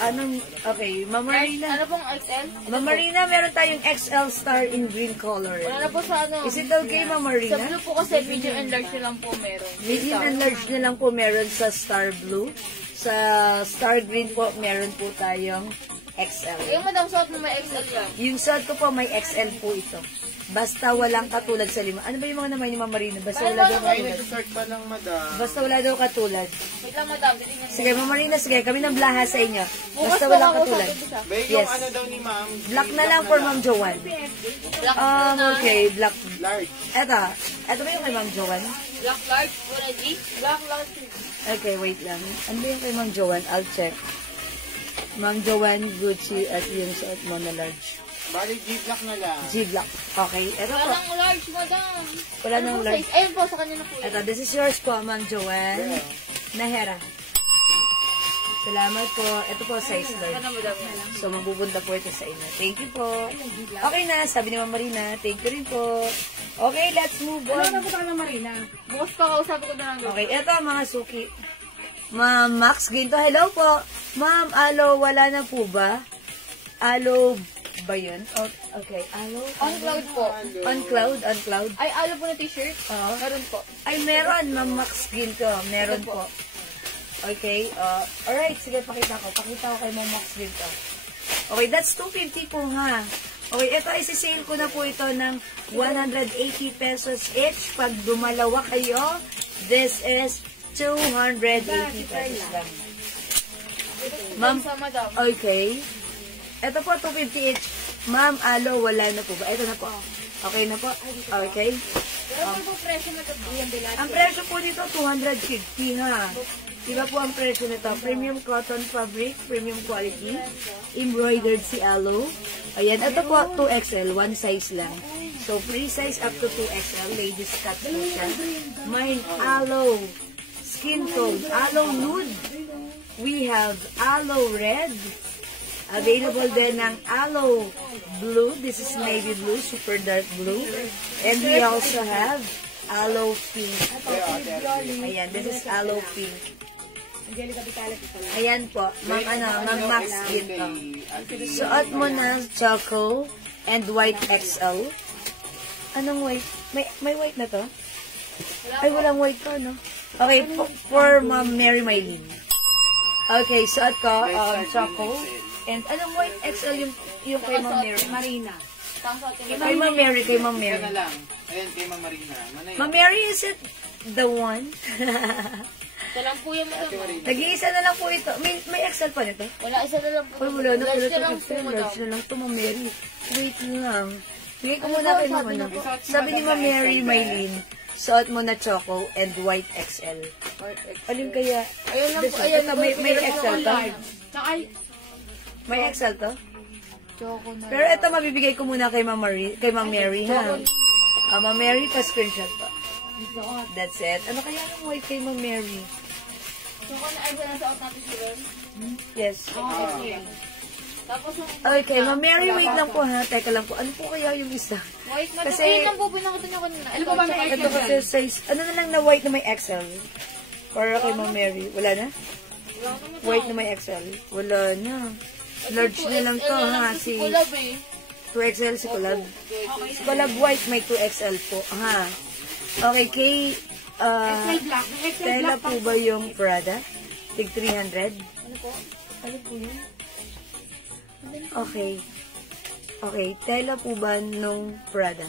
Anong, okay, Ma'am Marina. Ano pong XL? Ma'am Marina, meron tayong XL star in green color. Wala na po sa ano. Is it okay, Ma'am Sa Marina? blue po kasi medium and large na lang po meron. Medium and large na lang po meron sa star blue. Sa star green po, meron po tayong XL. Yung madam, suot mo may XL yan. Yung suot ko po, may XL po ito. Basta walang katulad sa lima. Ano ba yung mga naman ni Ma'am Marina? Basta wala daw Ay, katulad. nag-start pa lang, madam. Basta wala daw katulad. Wait lang madam, titingnan mo. Sige, Ma'am Marina, sige. Kami ng blaha sa inyo. Bukas Basta pa walang ako katulad. sabi ko siya. Bay, yung Yes. ano daw ni ma'am. Black na lang for Ma'am Joanne. Black na. Okay, black. Large. Eto ba yung kay Ma'am Joanne? Black large, pura G. Black large. Okay, wait lang. Ano ba yung kay Ma'am Joanne? I'll check. Ma'am Joanne, Gucci, at yung suot mo na large. Bali, G-Black na lang. G-Black. Okay, eto Wala po. nang large, madam. Wala Ano nang pong large. size? Ayun po, sa kanya na po. Eto, this is yours po, Ma'am Joanne. Nahera. Salamat po. Ito po, size large. Ano madam yan? So, mapupunta po ito sa inyo. Thank you po. Okay na, sabi ni Ma'am Marina. Thank you rin po. Okay, let's move Ano na on. po tayo ng Marina? Bukas pa kausapin ko na lang. Okay, eto mga suki. Ma'am Max Ginto, hello po. Ma'am, alo, wala na po ba? Alo ba yun? Okay, alo. On cloud po. On cloud, on cloud. Ay, alo po na t-shirt? Oo. Meron po. Ay, meron, Ma'am Max Ginto. Meron po. Okay, alright, sige, pakita ko. Pakita ko kay Ma'am Max Ginto. Okay, that's 250 po ha. Okay, ito ay sisale ko na po ito ng 180 pesos each. Pag dumalawa kayo, this is 280 pesos lang. Ma'am, Sa madam. okay. Ito po, 250 each. Ma'am, alo, wala na po ba? Ito na po. Okay na po? Okay. Pero ano po presyo na ito? Ang presyo po dito, 250 ha. Iba po ang presyo nito. Premium cotton fabric, premium quality. Embroidered si aloe. Ayan, ito po, 2XL, one size lang. So, free size up to 2XL. Ladies cut po siya. Mine, aloe. Skin tone, aloe nude. We have aloe red. Available din ng aloe blue. This is navy blue, super dark blue. And we also have aloe pink. Ayan, this is aloe pink. Ayan po, Ma'am Max Ginto. Suot mo na choco and white XL. Anong white? May white na to? Ay, walang white to, no? Okay, for Ma'am Mary Mylene. Okay, suot ko, choco. And anong white XL yung kay Ma'am Mary? Marina. Kay Ma'am Mary, kay Ma'am Mary. Yan na lang. Ayan, kay Ma'am Marina. Manay. Ma'am Mary, is it the one? Ito lang po yung madam. Nag-iisa na lang po ito. May XL pa nito? Wala, isa na lang po. Ay, wala na pala Large na ito. lang po, madam. Large na lang ito, Ma'am Mary. Wait lang. Bigay ko muna kay Ma'am. Sabi ni Ma'am Mary Mylene, suot mo na choco and white XL. Alin kaya? Ayun lang po, This one. ayun. Ito, may XL to? Tsaka, May XL to? Choco na. Pero ito, mabibigay ko muna kay Ma'am Mary, ha? Ma'am Mary, pa-screenshot to. That's it. Ano kaya yung white kay Ma'am Mary? Choco na, ay, nasa out natin si Ren. Yes. Tapos yung Okay, Ma'am Mary, wait lang po, ha? Teka lang po. Ano po kaya yung isa? white madam. Kasi- Ayun lang po, pinakita niyo kanina. Ano po ba may tsaka- Ito kasi size, ano na lang na white na may XL? Para kay Ma'am Mary. Wala na? Wala naman White na may XL? Wala na. Large na lang to, ha? Si Kulab eh. 2XL si Collab. Si Collab white may 2XL po, ha? Okay, kay... XL black. May XL Tela black po ba yung Prada? Tig 300? Ano po? Ano po yun? Okay. Okay, tela po ba nung Prada?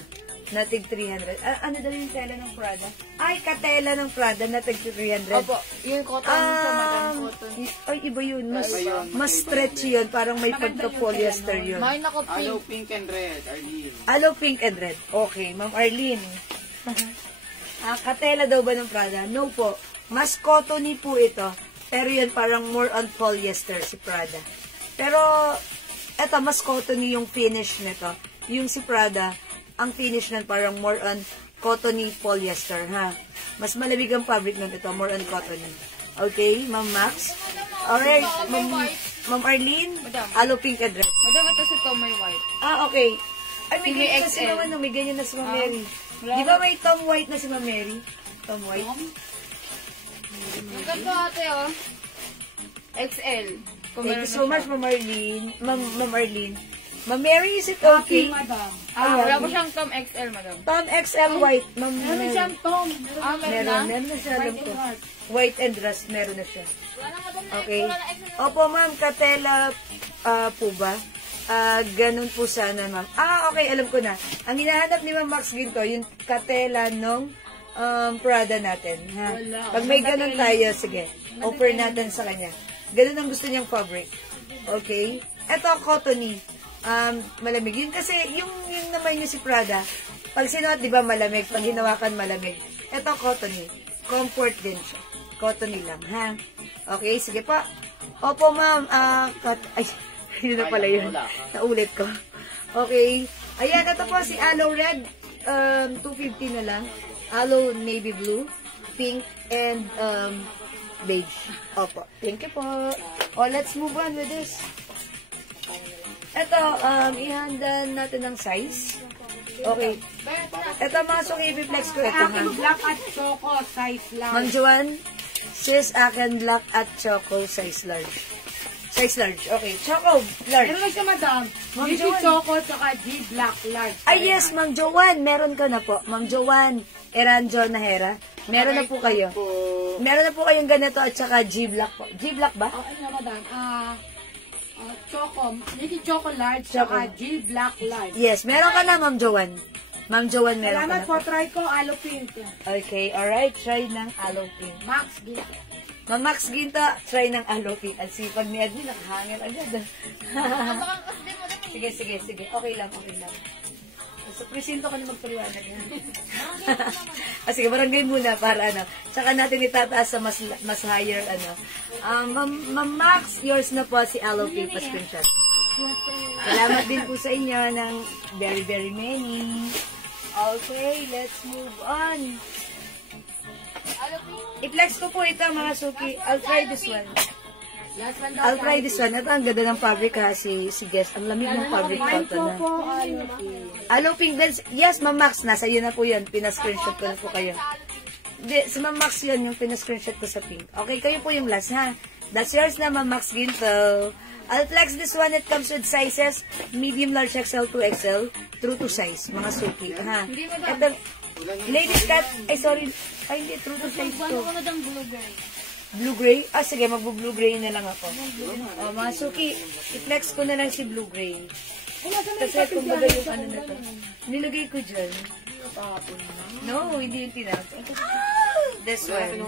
na tig 300. Ano daw yung tela ng Prada? Ay, katela ng Prada na tig 300. Opo, yung cotton sa madam cotton. Ay, iba yun. Mas, Iba yun. mas stretchy yun. Parang may pagka-polyester yun. Mine ako Aloe pink. pink and red, Arlene. Aloe pink and red. Okay, Ma'am Arlene. Katela daw ba ng Prada? No po. Mas cottony po ito. Pero yun parang more on polyester si Prada. Pero, eto, mas cottony yung finish nito. Yung si Prada, ang finish nun parang more on cottony polyester, ha? Mas malamig ang fabric nun ito, more on cottony. Okay, Ma'am Max? Alright, Ma'am Arlene? Madam. Aloe pink and red. Madam, ito si Tomoy White. Okay. Ay, may Sige, ganyan na si XL. Ma'am, ano, may ganyan na si Ma'am Mary. Di ba may Tom White na si Ma'am Mary? Tom White? Ang ganda ate, oh. XL. Kung Thank meron you so na much, siya. Ma'am Arlene. Ma'am Arlene. Ma'am Mary, is it okay? Madam. Wala ko siyang Tom XL, madam. Tom XL White, Ma'am Meron Mary. siyang tom. Meron na siya, alam ko. White and rust, meron na siya. Okay. Opo, ma'am, katela po ba? Ganun po sana, ma'am. Okay, alam ko na. Ang hinahanap ni Ma'am Max Ginto, yung katela nung Prada natin. Ha? Pag may ganun tayo, sige, offer natin sa kanya. Ganun ang gusto niyang fabric. Okay? Ito, cottony. Malamig. Yun kasi, yung naman yung si Prada, pag sinuot, di ba malamig? Pag hinawakan, malamig. Ito, cottony. Comfort din siya. Cottony lang, ha? Okay, sige pa. Opo, ma'am. Ay, yun na pala yun. Naulit ko. Okay. Ayan, ito po si Aloe Red. 250 na lang. Aloe Navy Blue, Pink, and beige. Opo. Thank you po. Let's move on with this. Ito, ihanda natin ng size. Okay. Ito, mga suki-flex ko. Ito, ha. Black at choco, size lang. Ma'am Joanne, sis, akin black at choco, size large. Size large. Okay. Choco, large. Meron na siya, madam. Ma'am G Joanne. choco, tsaka G black large. Ay, yes, Ma'am Joanne. Meron ka na po. Ma'am Joanne, Eranjo Nahera. Meron na po kayo. Po. Meron na po kayong ganito at saka G-Black po. G-Black ba? Okay na, madam. Choco, G choco large, Choco. tsaka G black large. Yes, meron ka na, Ma'am Joanne. Ma'am Joanne, meron ka Salamat na for po. try ko, aloe pink. Okay, alright. Try ng aloe pink. Max, ginto. Ma'am Max Ginto, try ng aloe pink. Ang sipag ni Edwin, nakahangin agad. Sige. Okay lang. So, presinto ka na magpaliwanag. Sige, barangay muna para ano. Tsaka natin itataas sa mas higher ano. Ma'am Max, yours na po si aloe pink pa screenshot. Salamat din po sa inyo ng very, very many. Okay, let's move on. I-flex ko po ito mga suki. I'll try this one. Ito ang ganda ng fabric ha, si Guest. Ang lamig ng fabric cotton na. Aloe pink din. Yes, Ma'am Max. Nasa iyo na po yan. Pina-screenshot ko na po kayo. Si Ma'am Max yan yung pina-screenshot ko sa pink. Okay, kayo po yung last ha. That's yours na, Ma'am Max Ginto. I'll flex this one. It comes with sizes medium, large, XL, 2XL. True to size. Mga suki. Ha? Ito, ladies cut. Ay, sorry. Ay, hindi. True to size to. Blue-gray? Sige, mag-blue-gray na lang ako. Mga suki, i-flex ko na lang si blue-gray. Kasi kumbaga yung ano na to. Nilagay ko dyan. No, hindi yung pinag. This one.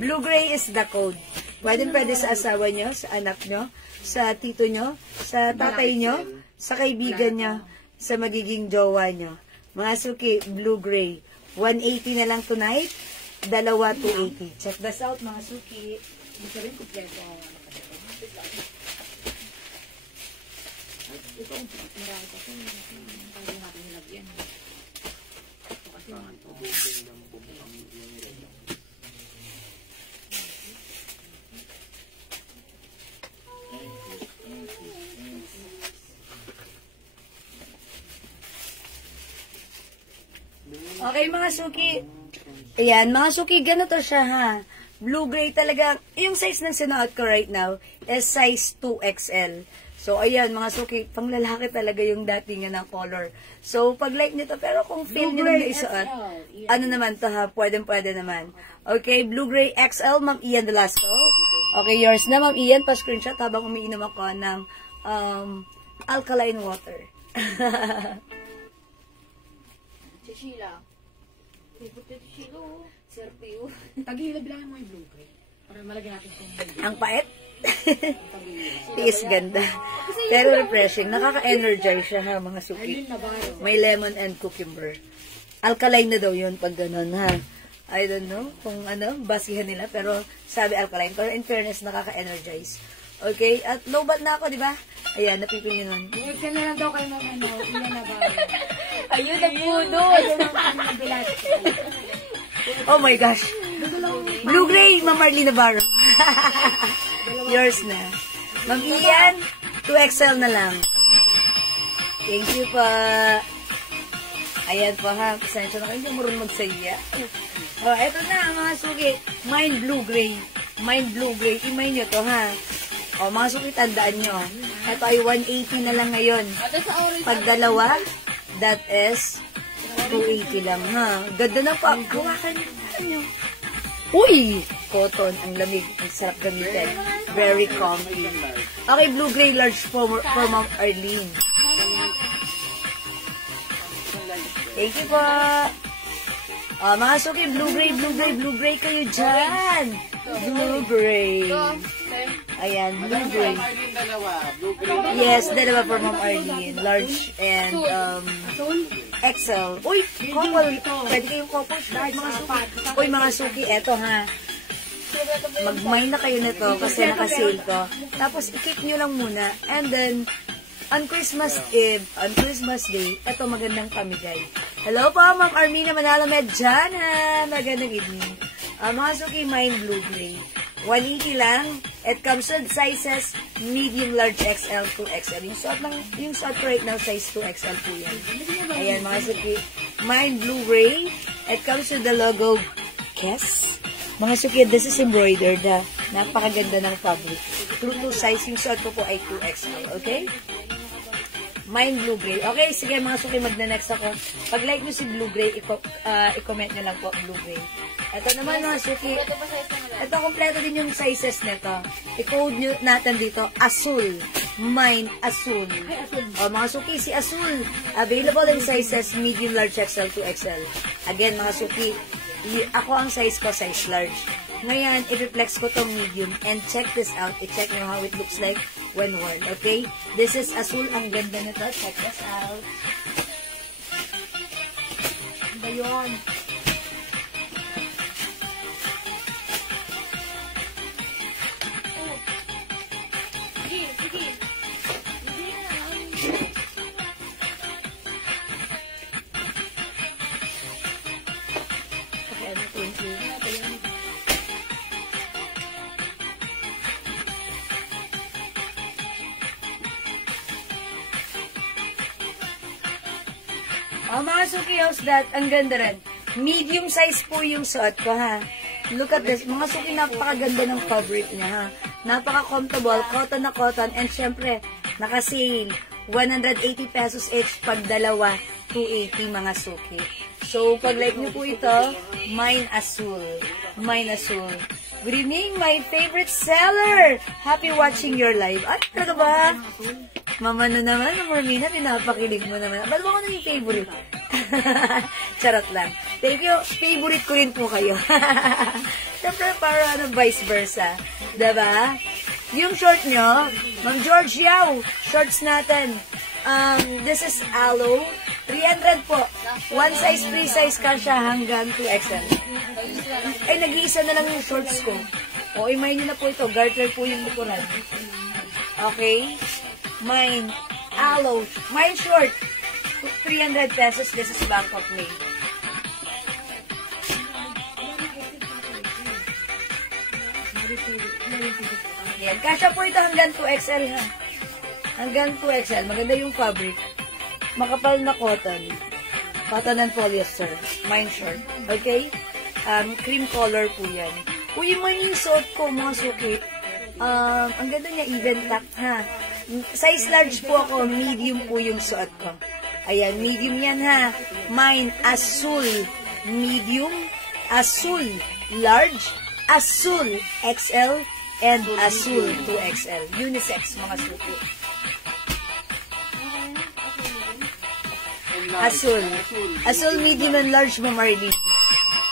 Blue-gray is the code. Pwede sa asawa nyo, sa anak nyo, sa tito nyo, sa tatay nyo, sa kaibigan nyo, sa magiging jowa nyo. Mga suki, blue-gray. 180 na lang tonight. Dalawa 280. Check this out, mga suki. Dito rin kumpleto. Okay, mga suki. Ayan, mga suki, ganito siya ha. Blue-gray talaga. Yung size ng sinuot ko right now is size 2XL. So, ayan, mga suki, pang lalaki talaga yung datingan ng color. So, pag like nito, pero kung feel nyo na isuot, ano naman to ha, pwede naman. Okay, blue-gray XL, Ma'am Ian Velasco. Okay, yours na, Ma'am Ian, pa-screenshot habang umiinom ako ng alkaline water. Sheila. Favorite ni Sheila, oh. Serpio. Tagilid lang mo yung blue gray. Para malagyan natin kung Ang pait. Tiis ganda. Pero refreshing. Nakaka-energize siya ha, mga suki. May lemon and cucumber. Alkaline na daw yun pag ganun ha. I don't know kung ano, basihan nila. Pero sabi alkaline. Pero in fairness, nakaka-energize. Okay? At low-bat na ako, di ba? Ayan, napipili nun. Huwag ka na lang daw kayo ilan na ba? Ayun, nagpudo. Oh my gosh. Blue-gray, Ma'am Marlene Navarro. Yours na. Ma'am Ian, 2XL na lang. Thank you pa. Ayan po ha. Pasensya na kayo. Hindi marunong magsaya. Oh, eto na mga suki. Mine blue-gray. Mine blue-gray. Imay nyo to ha. O, mga suki, tandaan nyo. Ito ay 180 na lang ngayon. Pag dalawa, that is 280 lang ha. Ganda na pa. Hawakan nyo. Uy! Cotton. Ang lamig. Ang sarap gamitin. Very comfy. Okay, blue-gray large for Ma'am Arlene. Thank you po. Mga suki, blue-gray kayo dyan. Blue-gray. Ayan, blue-gray. Arlene, dalawa. Blue gray. Yes, dalawa for Ma'am Arlene. Large and XL. Uy, couple. Pwede kayong couple. Mga suki. Uy, mga suki, eto ha. Mag-mine na kayo nito kasi naka-sale to. Tapos, i-keep nyo lang muna. And then, on Christmas Eve, on Christmas Day, eto magandang pamigay. Hello po, Ma'am Armina Manalo Medjana. Magandang evening. Mga suki, mine blue-gray. 180 lang. It comes with sizes medium, large, XL, 2XL. Yung suot ko right now, size 2XL po yan. Ayan, mga suki. Mine blue-gray. It comes with the logo Kiss. Mga suki, this is embroidered ha. Napakaganda ng fabric. True to size, yung suot ko po ay 2XL. Okay? Mine blue-gray. Okay, sige mga suki, magna-next ako. Pag like nyo si blue-gray, i-comment nyo lang po blue-gray. Ito naman mga suki. Ito, kompleto din yung sizes nito. I-code nyo natin dito, Azul. Mine Azul. O mga suki, si Azul. Available in sizes medium, large, XL, 2XL. Again mga suki, ako ang size ko, size large. Ngayon, i-reflex ko tong medium and check this out. I-check nyo how it looks like when worn. Okay? This is Azul. Ang ganda nito. Check this out. Ano ba yun? Mga suki, how's that? Ang ganda rin. Medium size po yung suot ko, ha? Look at this. Mga suki, napakaganda ng fabric niya, ha? Napaka-comfortable. Cotton na cotton. And syempre, naka-sale. 180 pesos each. Pag dalawa, 280 mga suki. So, pag like niyo po ito, Mine Azul. Mine Azul. Good evening, my favorite seller! Happy watching your live. Ay, talaga ba? Mama na naman, Marmina, pinapakilig mo naman. Ba't mo ko na yung favorite? Charot lang. Thank you. Favorite ko rin po kayo. Siyempre, para vice versa. Diba? Yung short nyo, Ma'am George Yao, shorts natin. This is Aloe. 300 po. One size, free size ka siya hanggang 2XL. Ay, nag-iisa na lang yung shorts ko. O, imay nyo na po ito. Garter po yung lukuran. Okay? Mine, Aloe, mine short, 300 pesos. This is Bangkok made. Yan, kasya po ito hanggang 2XL ha. Hanggang 2XL. Maganda yung fabric. Makapal na cotton. Cotton and polyester. Mine short. Okay? Cream color po yan. Uy, yung suot ko, mga suki. Ang ganda niya, even tuck ha. Size large po ako, medium po yung suot ko. Ayan, medium yan ha. Mine, Azul, medium, Azul, large, Azul, XL, and Azul, 2XL. Unisex, mga suki. Asul. Asul, medium and large, Ma'am Arlene.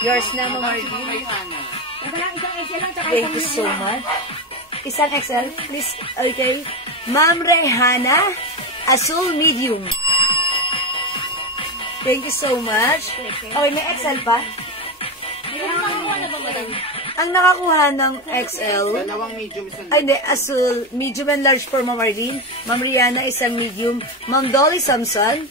Yours na, Ma'am Arlene. Rayhana. Thank you so much. Isang XL, please. Okay. Ma'am Rayhana, Asul, medium. Thank you so much. Okay, may XL pa? Ang nakakuha ng XL, Dalawang medium sa ay hindi, Asul, medium and large for Ma'am Arlene. Ma'am Rihanna, isang medium. Ma'am Dolly Samson,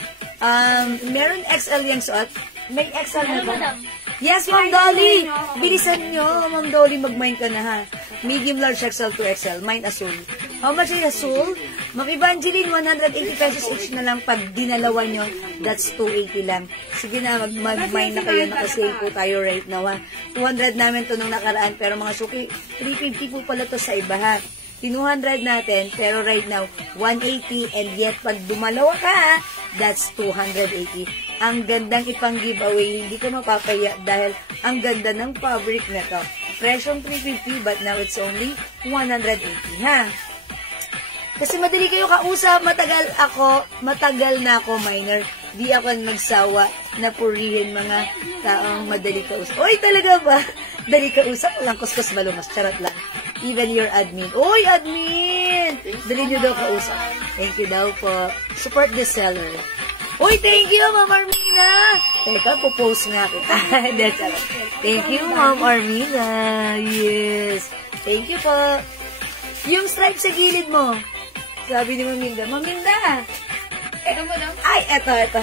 meron XL yung suot. May XL na ba? Yes, Ma'am Dolly! Bilisan nyo, Ma'am Dolly, mag-mine ka na ha. Medium, large, XL, 2XL. Mine, Asul. How much is Asul? Ma'am Evangeline, 180 pesos each na lang pag dinalawa nyo. That's 280 lang. Sige na, mag-mine na kayo. Nakasale po tayo right now ha. 200 namin to nung nakaraan. Pero mga suki, 350 po pala to sa iba ha. 200 natin, pero right now, 180, and yet, pag dumalawa ka, ha, that's 280. Ang gandang ipang-giveaway, hindi ka mapapaya dahil ang ganda ng fabric na to. Presyong 350, but now it's only 180, ha? Kasi madali kayo kausap, matagal na ako minor. Di ako nagsawa na purihin mga taong madali kausap. Oy, talaga ba? Dali kausap, walang kuskus malungas, charot lang. Even your admin. Oy, admin! Dali nyo daw kausap. Thank you daw po. Support the seller. Uy, thank you, Ma'am Armina! Teka, pupost nga kita. Thank you, Ma'am Armina. Yes. Thank you po. Yung stripe sa gilid mo. Sabi ni Maminda. Maminda! Ay, eto.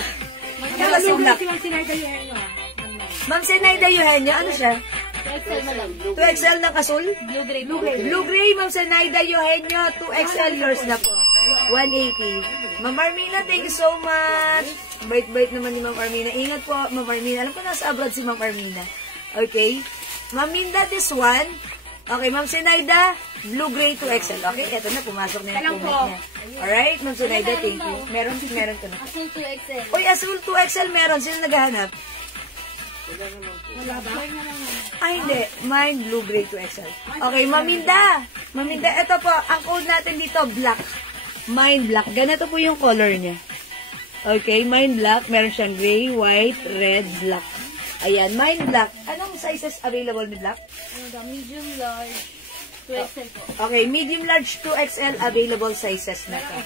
Ma'am Senaida Eugenio, ano siya? 2XL ng Asul? Blue gray, Ma'am Senaida Eugenio. 2XL yours na po. 180. Ma'am Armina, thank you so much. Bait-bait naman ni Ma'am Armina. Ingat po, Ma'am Armina. Alam ko nasa abroad si Ma'am Armina. Okay. Ma'am Minda, this one. Okay, Ma'am Senaida, blue gray 2XL. Okay, eto na, pumasok na yung comment niya. Alright, Ma'am Senaida, thank you. Meron ko na. Asul 2XL. Uy, Asul 2XL meron. Sino naghahanap? Wala ba? Ay, hindi. Mine, blue gray 2XL. Okay, Maminda. Maminda, ito po. Ang code natin dito, black. Mine black. Ganito po yung color niya. Okay, mine black. Meron siyang gray, white, red, black. Ayan, mine black. Anong sizes available ni black? Medium, large, 2XL po. Okay, medium, large, 2XL available sizes na to.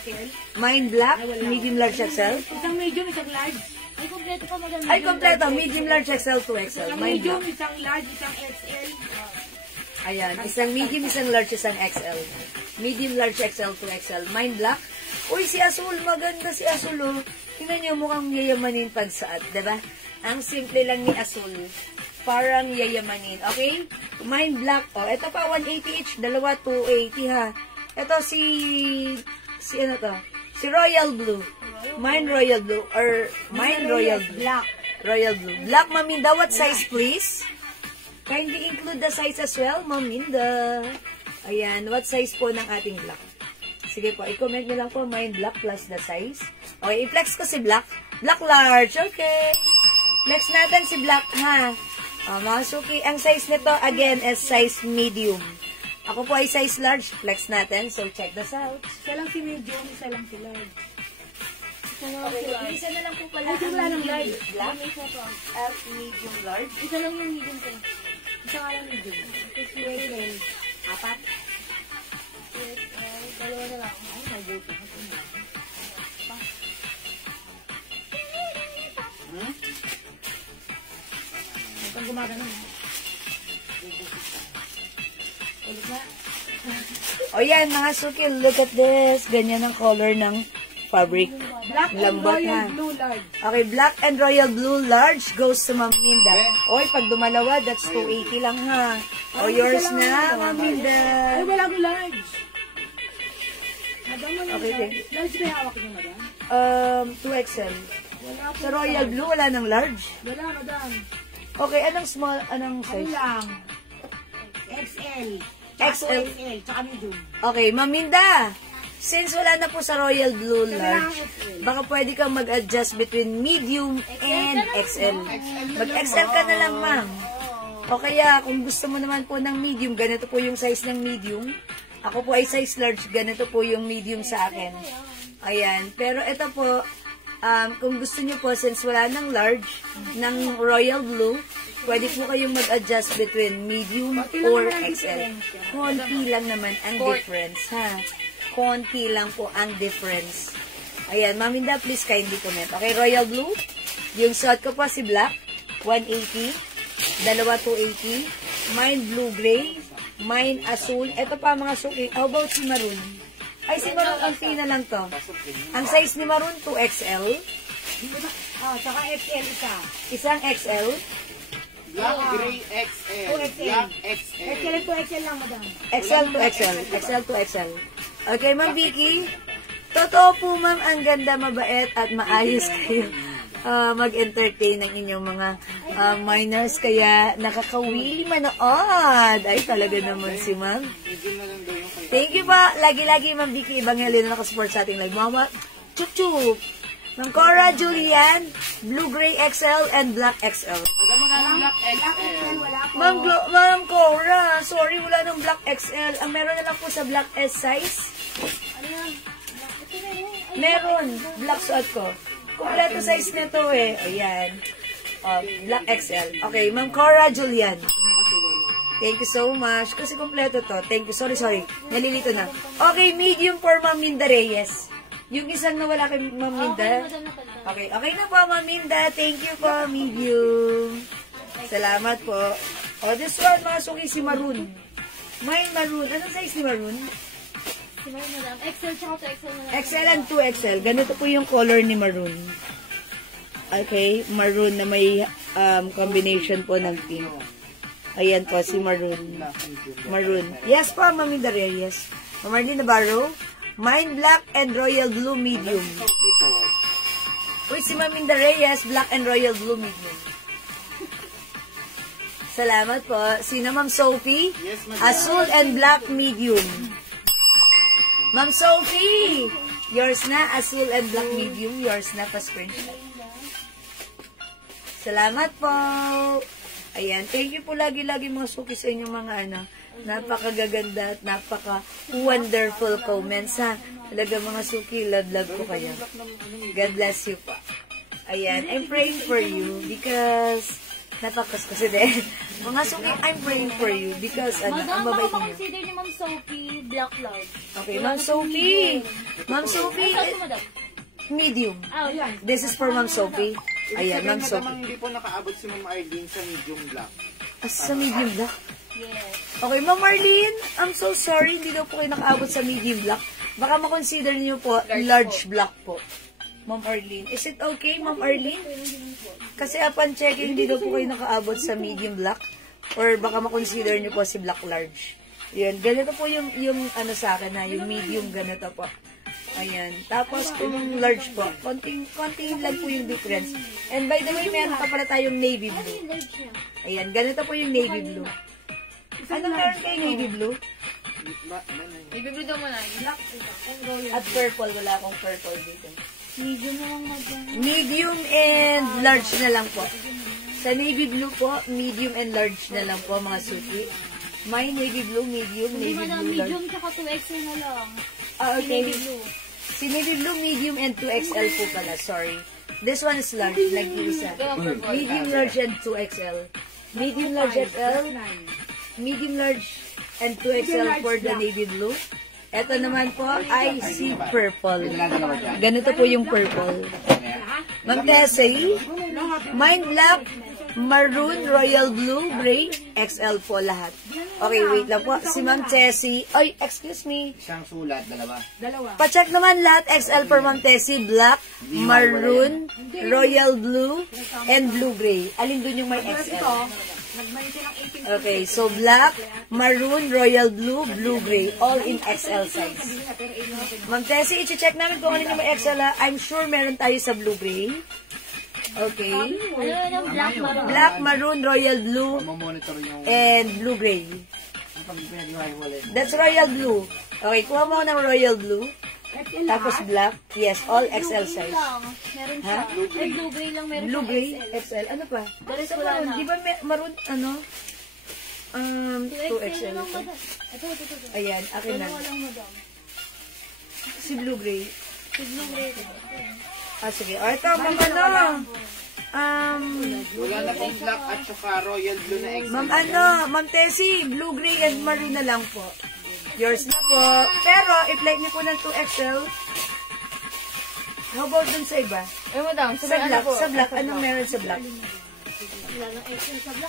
Mine black, medium, large, XL. Isang medium, isang large. Ay, kompleto pa maganda. Ay, kompleto. Medium, large, XL, 2XL. Isang Mine medium, black. isang large, isang XL. Ayan, isang medium, isang large, isang XL. Medium, large, XL, 2XL. Mine black. Uy, si Asul, maganda si Asul, oh. Tingnan niyo, mukhang yayamanin pagsaad, diba? Ang simple lang ni Asul. Parang yayamanin, okay? Mine black, oh. Ito pa, 180 each. Dalawa, 280, ha. Ito si ano to? Si Royal Blue. Mine Royal Blue, or Mine Royal Blue. Black. Royal Blue. Black, Maminda, what size, please? Kindly include the size as well, Maminda. Ayan, what size po ng ating black? Sige po, i-comment nyo lang po, Mine Black plus the size. Okay, i-flex ko si Black. Black large, okay. Flex natin si Black, ha? Mga suki, ang size nito, again, is size medium. Ako po ay size large. Flex natin, so check this out. Isa lang si medium, isa lang si large. Okay, isa na lang po pala. Ay, wala ng large. Black, medium large. Isa lang yung medium ko. Isa nga lang medium. XL. Apat. Dalawa na lang. Ay, mabuti. Huwag kang gumagano. Ulit na. O yan, mga suki, look at this. Ganyan ang color ng fabric. Black and Lambot, royal ha? blue large. Okay, black and royal blue large goes to Ma'am Minda. Oy, pag dumalawa, that's 280 lang, ha? O, yours na, Ma'am Minda. Ay, wala akong large. Madam, wala Okay, large. Large ba yung hawak niyo, madam? 2XL. Wala akong Sa royal blue, wala nang large. Wala, madam. Okay, anong small, anong Ano size? lang? XL. XL. XL, tsaka medium. Okay, Ma'am Minda. Since wala na po sa royal blue Kailangan large, XL. baka pwede kang mag-adjust between medium and XL. Mag-XL ka na lang, ma'am. O kaya, kung gusto mo naman po ng medium, ganito po yung size ng medium. Ako po ay size large, ganito po yung medium sa akin. Ayan. Pero ito po, kung gusto nyo po, since wala ng large, ng royal blue, pwede po kayong mag-adjust between medium or XL. Konti lang naman ang difference, ha? Konti lang po ang difference. Ayan, Ma'am Minda, please kindly comment. Okay, royal blue. Yung suot ko po si black, 180. Dalawa 280. Mine blue gray. Mine asul. Ito pa mga suki. How about si maroon? Ay, si maroon, konti na lang to. Ang size ni maroon, 2XL. Saka XL isa. Isang XL. Black, gray, XL. 2XL. Black, XL. XL to XL lang, madam. XL to XL. XL to XL. Okay, Ma'am Vicky. Totoo po, ma'am, ang ganda, mabait, at maayos kayo mag-entertain ng inyong mga minors, kaya nakakawili manood. Ay, talaga naman si ma'am. Thank you pa. Lagi-lagi, Ma'am Vicky, Evangelio na nakasupport sa ating live. Mama, chup-chup. Ma'am Cora, Julian, blue-gray XL, and black XL. Madam, magkano black XL? Ma'am Cora, sorry, wala nang black XL. Ang meron na lang po sa black S size. Meron. Black suot ko. Kompleto size nito eh. Ayan. Black XL. Okay, Ma'am Cora Julian. Thank you so much. Kasi kompleto to. Thank you. Sorry. Nalilito na. Okay, medium for Ma'am Minda Reyes. Yung isang nawala kay Ma'am Minda. Okay. Okay na po, Ma'am Minda. Thank you po, medium. Salamat po. This one, mga suki, si Maroon. May Maroon. Anong size ni Maroon? XL tsaka 2XL na lang. XL and 2XL. Ganito po yung color ni maroon. Okay, maroon na may combination po ng pink. Ayan po, si maroon. Maroon. Yes po, Mami Darius. Marlene Navarro. Mine black and royal blue medium. Uy, si Mami Darius, black and royal blue medium. Salamat po. Sino, Ma'am Sophie? Azul and black medium. Ma'am Sophie, yours na, azul and black medium, yours na, pa-screenshot. Salamat po. Ayan, thank you po lagi-lagi mga suki sa inyong mga napakagaganda at napaka-wonderful comments, ha. Talaga mga suki, love ko kayo. God bless you po. Ayan, I'm praying for you because napakas kasi din. Mga suki, I'm praying for you because ang mabait niyo. Consider ni Ma'am Sophie black large. Okay, Ma'am Sophie. Ma'am Sophie, medium. This is for Ma'am Sophie. Ayan, Ma'am Sophie. Hindi po nakaabot si Ma'am Arlene sa medium black. Sa medium black? Yes. Okay, Ma'am Arlene, I'm so sorry, hindi daw po kayo nakaabot sa medium black. Baka makonsider niyo po, large black po. Ma'am Arlene. Is it okay, Ma'am Arlene? Kasi upon checking, hindi daw po kayo nakaabot sa medium black. Or baka makonsider niyo po si black large. Yan. Ganito po yung ano sa akin na, yung medium ganito po. Ayan. Tapos kung large po, konting lang po yung difference. And by the way, meron pa pala tayong navy blue. Ayan. Ganito po yung navy blue. Ano meron kayo navy blue? Navy blue daw mo na. At purple. Wala akong purple dito. Medium na lang madam. Medium and large na lang po. Sa navy blue po, medium and large na lang po mga suki. May navy blue, medium, navy blue, large. Medium tsaka 2XL na lang. Okay. Navy blue. Si navy blue, medium, and 2XL po pala. Sorry. This one is large, like you said. Medium, large, and 2XL. Medium, large, XL. Medium, large, and 2XL for the navy blue. Ito naman po ay si purple. Ganito po yung purple. Ma'am Tessie, mine black, maroon, royal blue, gray, XL po lahat. Okay, wait lang po. Si Ma'am Tessie, ay, excuse me. Isang sulat, dalawa. Pacheck naman lahat, XL for Ma'am Tessie, black, maroon, royal blue, and blue-gray. Alin dun yung may XL? Okay, so black, maroon, royal blue, blue-gray, all in XL size. Ma'am Tessie, i-check namin kung alin yung may XL. I'm sure meron tayo sa blue-gray. Okay. Ano black maroon? Black, maroon, royal blue, Mamonitor yung and blue-gray. That's royal blue. Okay, kuha mo ng royal blue. Tapos black. Yes, all XL size. Meron siya. Eh, blue-gray lang meron Blue-gray, siya. XL. Ano pa? Daris Sa wala maroon, na. di ba maroon, ano? 2XL 2XL. lang madam. Ito. Ayan, akin na. Dalawa lang madam. Si blue-gray. Si blue-gray. Sige. O, ito, ma'am, ano? Wala na pong black at saka royal blue na XL. Ma'am, Ma'am Tessie, blue, gray, and maroon na lang po. Yours na po. Pero, if like niyo po ng 2XL, how about dun sa iba? Madam, Sa black, anong meron sa black?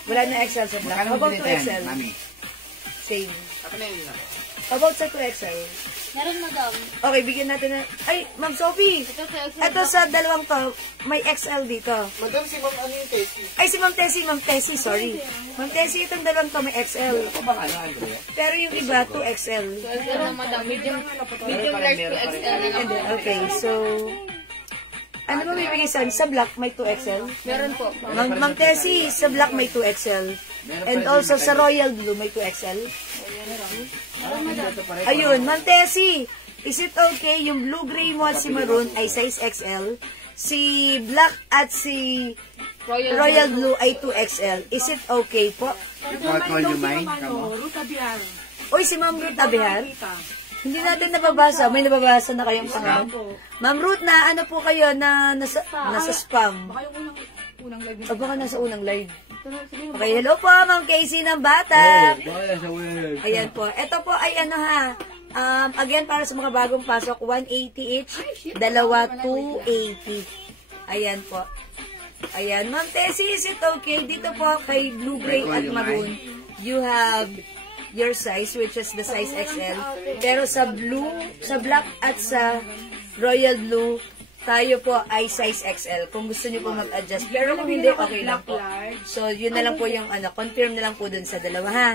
Wala na XL sa black. How about 2XL? Mami. Same. Ako na yun na. How about sa 2XL? Meron, madam. Okay, bigyan natin na... Ay, Ma'am Sophie! Ito sa dalawang to, may XL dito. Madam, si Ma'am ano yung Tessie? Ay, si Ma'am Tessie, sorry. Ma'am Tessie, itong dalawang to may XL. Ako ba ano, Andrea? Pero yung iba, 2XL. XL na, madam. Medium large to XL na lang. Okay, so... Ano ba bibigay sa black, may 2XL? Meron po. Ma'am Tessie, sa black may 2XL. And also sa royal blue may 2XL. Ayun, Ma'am Tessie, is it okay yung blue-gray mo at si maroon ay size XL? Si black at si royal blue ay 2XL. Is it okay po? Call you mine? Kamo? Uy, si Ma'am Ruth Abihar? Hindi natin nababasa. May nababasa na kayong pangalan. Ma'am Ruth, na ano po kayo na nasa spam? O baka nasa unang live. Okay, hello po, Ma'am Casey ng Bata. Ayan po. Ito po ay ano ha. Again, para sa mga bagong pasok, 180 each. Dalawa, 280. Ayan po. Ayan. Ma'am Tessie, is it okay? Dito po kay blue, gray, at maroon, you have your size, which is the size XL. Pero sa blue, sa black at sa royal blue, tayo po ay size XL. Kung gusto niyo po mag-adjust. Pero kung hindi, okay lang po. So, yun na lang po yung confirm na lang po dun sa dalawa, ha?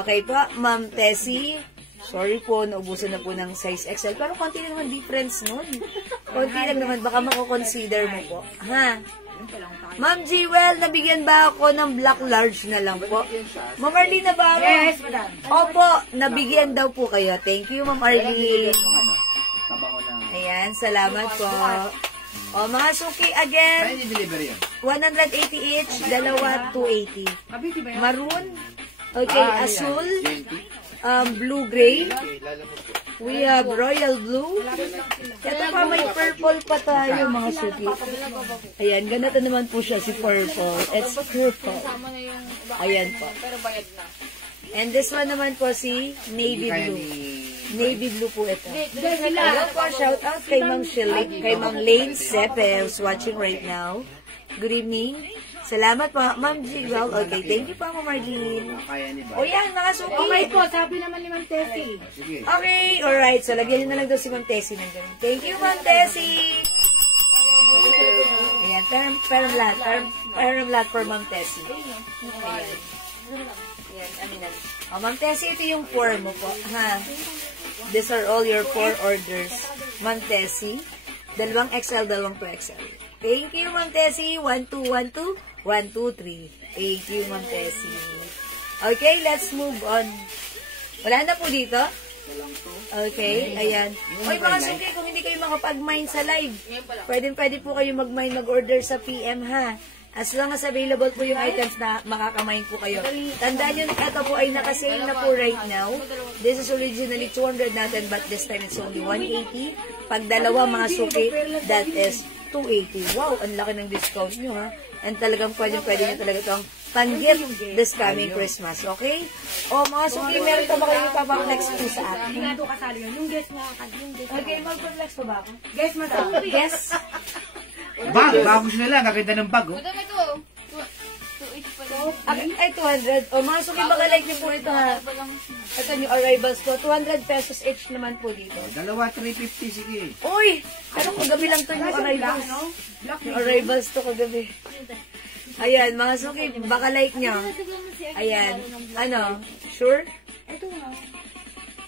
Okay po, Ma'am Tessie. Sorry po, naubusan na po ng size XL. Pero konti na naman difference nun. Konti lang naman, baka mako-consider mo po. Ha? Ma'am Jewel, nabigyan ba ako ng black large na lang po? Ma'am Arlene Navarro? Yes, madam. Opo, nabigyan daw po kayo. Thank you, Ma'am Arlene. Ayan, salamat po. O, mga suki, again, 180 each, dalawa, 280. Maroon, okay, asul, blue-gray, we have royal blue. Ito pa, may purple pa tayo, mga suki. Ayan, ganito naman po siya, si purple. It's purple. Ayan po. And this one naman po, si navy blue. Navy blue po ito. Hello po, shout out kay Ma'am Shirley, kay Ma'am Lane Sepe, who's watching right now. Good evening. Salamat po, Ma'am Jewel. Okay, thank you po, Ma'am Marlene. O yan, mga suki. Okay po, sabi naman ni Ma'am Tessie. Okay, alright. So, lagyan nyo na lang daw si Ma'am Tessie ng ganun. Thank you, Ma'am Tessie. Ayan, perm lahat for Ma'am Tessie. Ayan. Ayan, aminan. O, Ma'am Tessie, ito yung 4 mo po. Ha? These are all your 4 orders. Ma'am Tessie, dalawang XL, dalawang 2XL. Thank you, Ma'am Tessie. 1212, 123. Thank you, Ma'am Tessie. Okay, let's move on. Wala na po dito? Okay, ayan. Oy, mga suki, kung hindi kayo makapag-mine sa live, pwede po kayo mag-mine, mag-order sa PM, ha? As long as available po yung items na makakamine po kayo. Tandaan nyo, ito po ay nakasale na po right now. This is originally 200 natin, but this time it's only 180. Pag dalawa, mga suki, that is 280. Wow, ang laki ng discount nyo, ha? And talagang pwede nyo talaga itong pang-gift this coming Christmas, okay? O, mga suki, meron pa ba kayo papang-flex po sa atin? Hindi ko kasali yun. Yung guest nga, Okay, mag-flex pa ba ako? guest madam. Yes. Bag, bago sila lang. Kakita ng bag, oh. Madam, ito. 280 pa lang. Ay, 200. O, mga suki, baka like nyo po ito, ha? Ito yung arrivals ko. 200 pesos each naman po dito. Dalawa, 350, sige. Uy! Pero kagabi lang to yung arrivals. Yung arrivals to kagabi. Ayan, mga suki, baka like nyo. Ayan. Ano? Sure? Ito nga.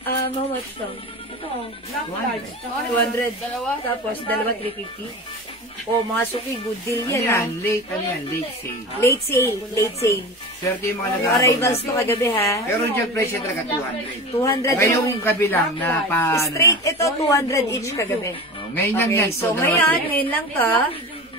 How much to? Ito, black large. 200. Tapos, dalawa 350. O, mga suki, good deal Ano yan, ha? yan? Late, ano yan? Late sale. Late sale. Late sale. Swerte yung mga Yung nag-aabang. arrivals to kagabi, ha? Pero dyan presyo talaga 200. 200. Ngayong gabi lang na pa... Straight, ito 200 each kagabi. Oh, ngayon lang Okay, yan. so ngayon lang to,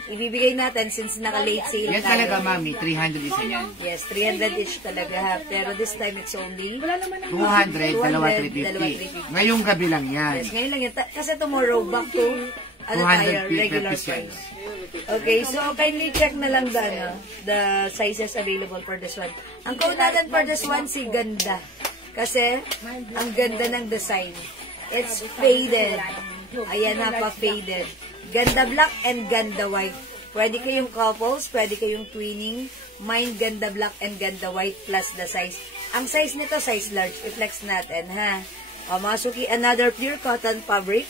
ibibigay natin since naka-late sale Yan talaga, mami. 300 isa yan. Yes, 300 each talaga, ha? Pero this time it's only 200, dalawa 350. Ngayong gabi lang yan. Yes, ngayon lang yan. Kasi tomorrow, back to ano tayo, 200 regular pesos. price. Okay, so kindly check na lang the sizes available for this one. Ang code natin for this one, si Ganda. Kasi, ang ganda ng design. It's faded. Ayan na, pa-faded. Ganda black and ganda white. Pwede kayong couples, pwede kayong twinning. Mine, ganda black and ganda white plus the size. Ang size nito, size large. I-flex natin, ha? O, mga suki, another pure cotton fabric.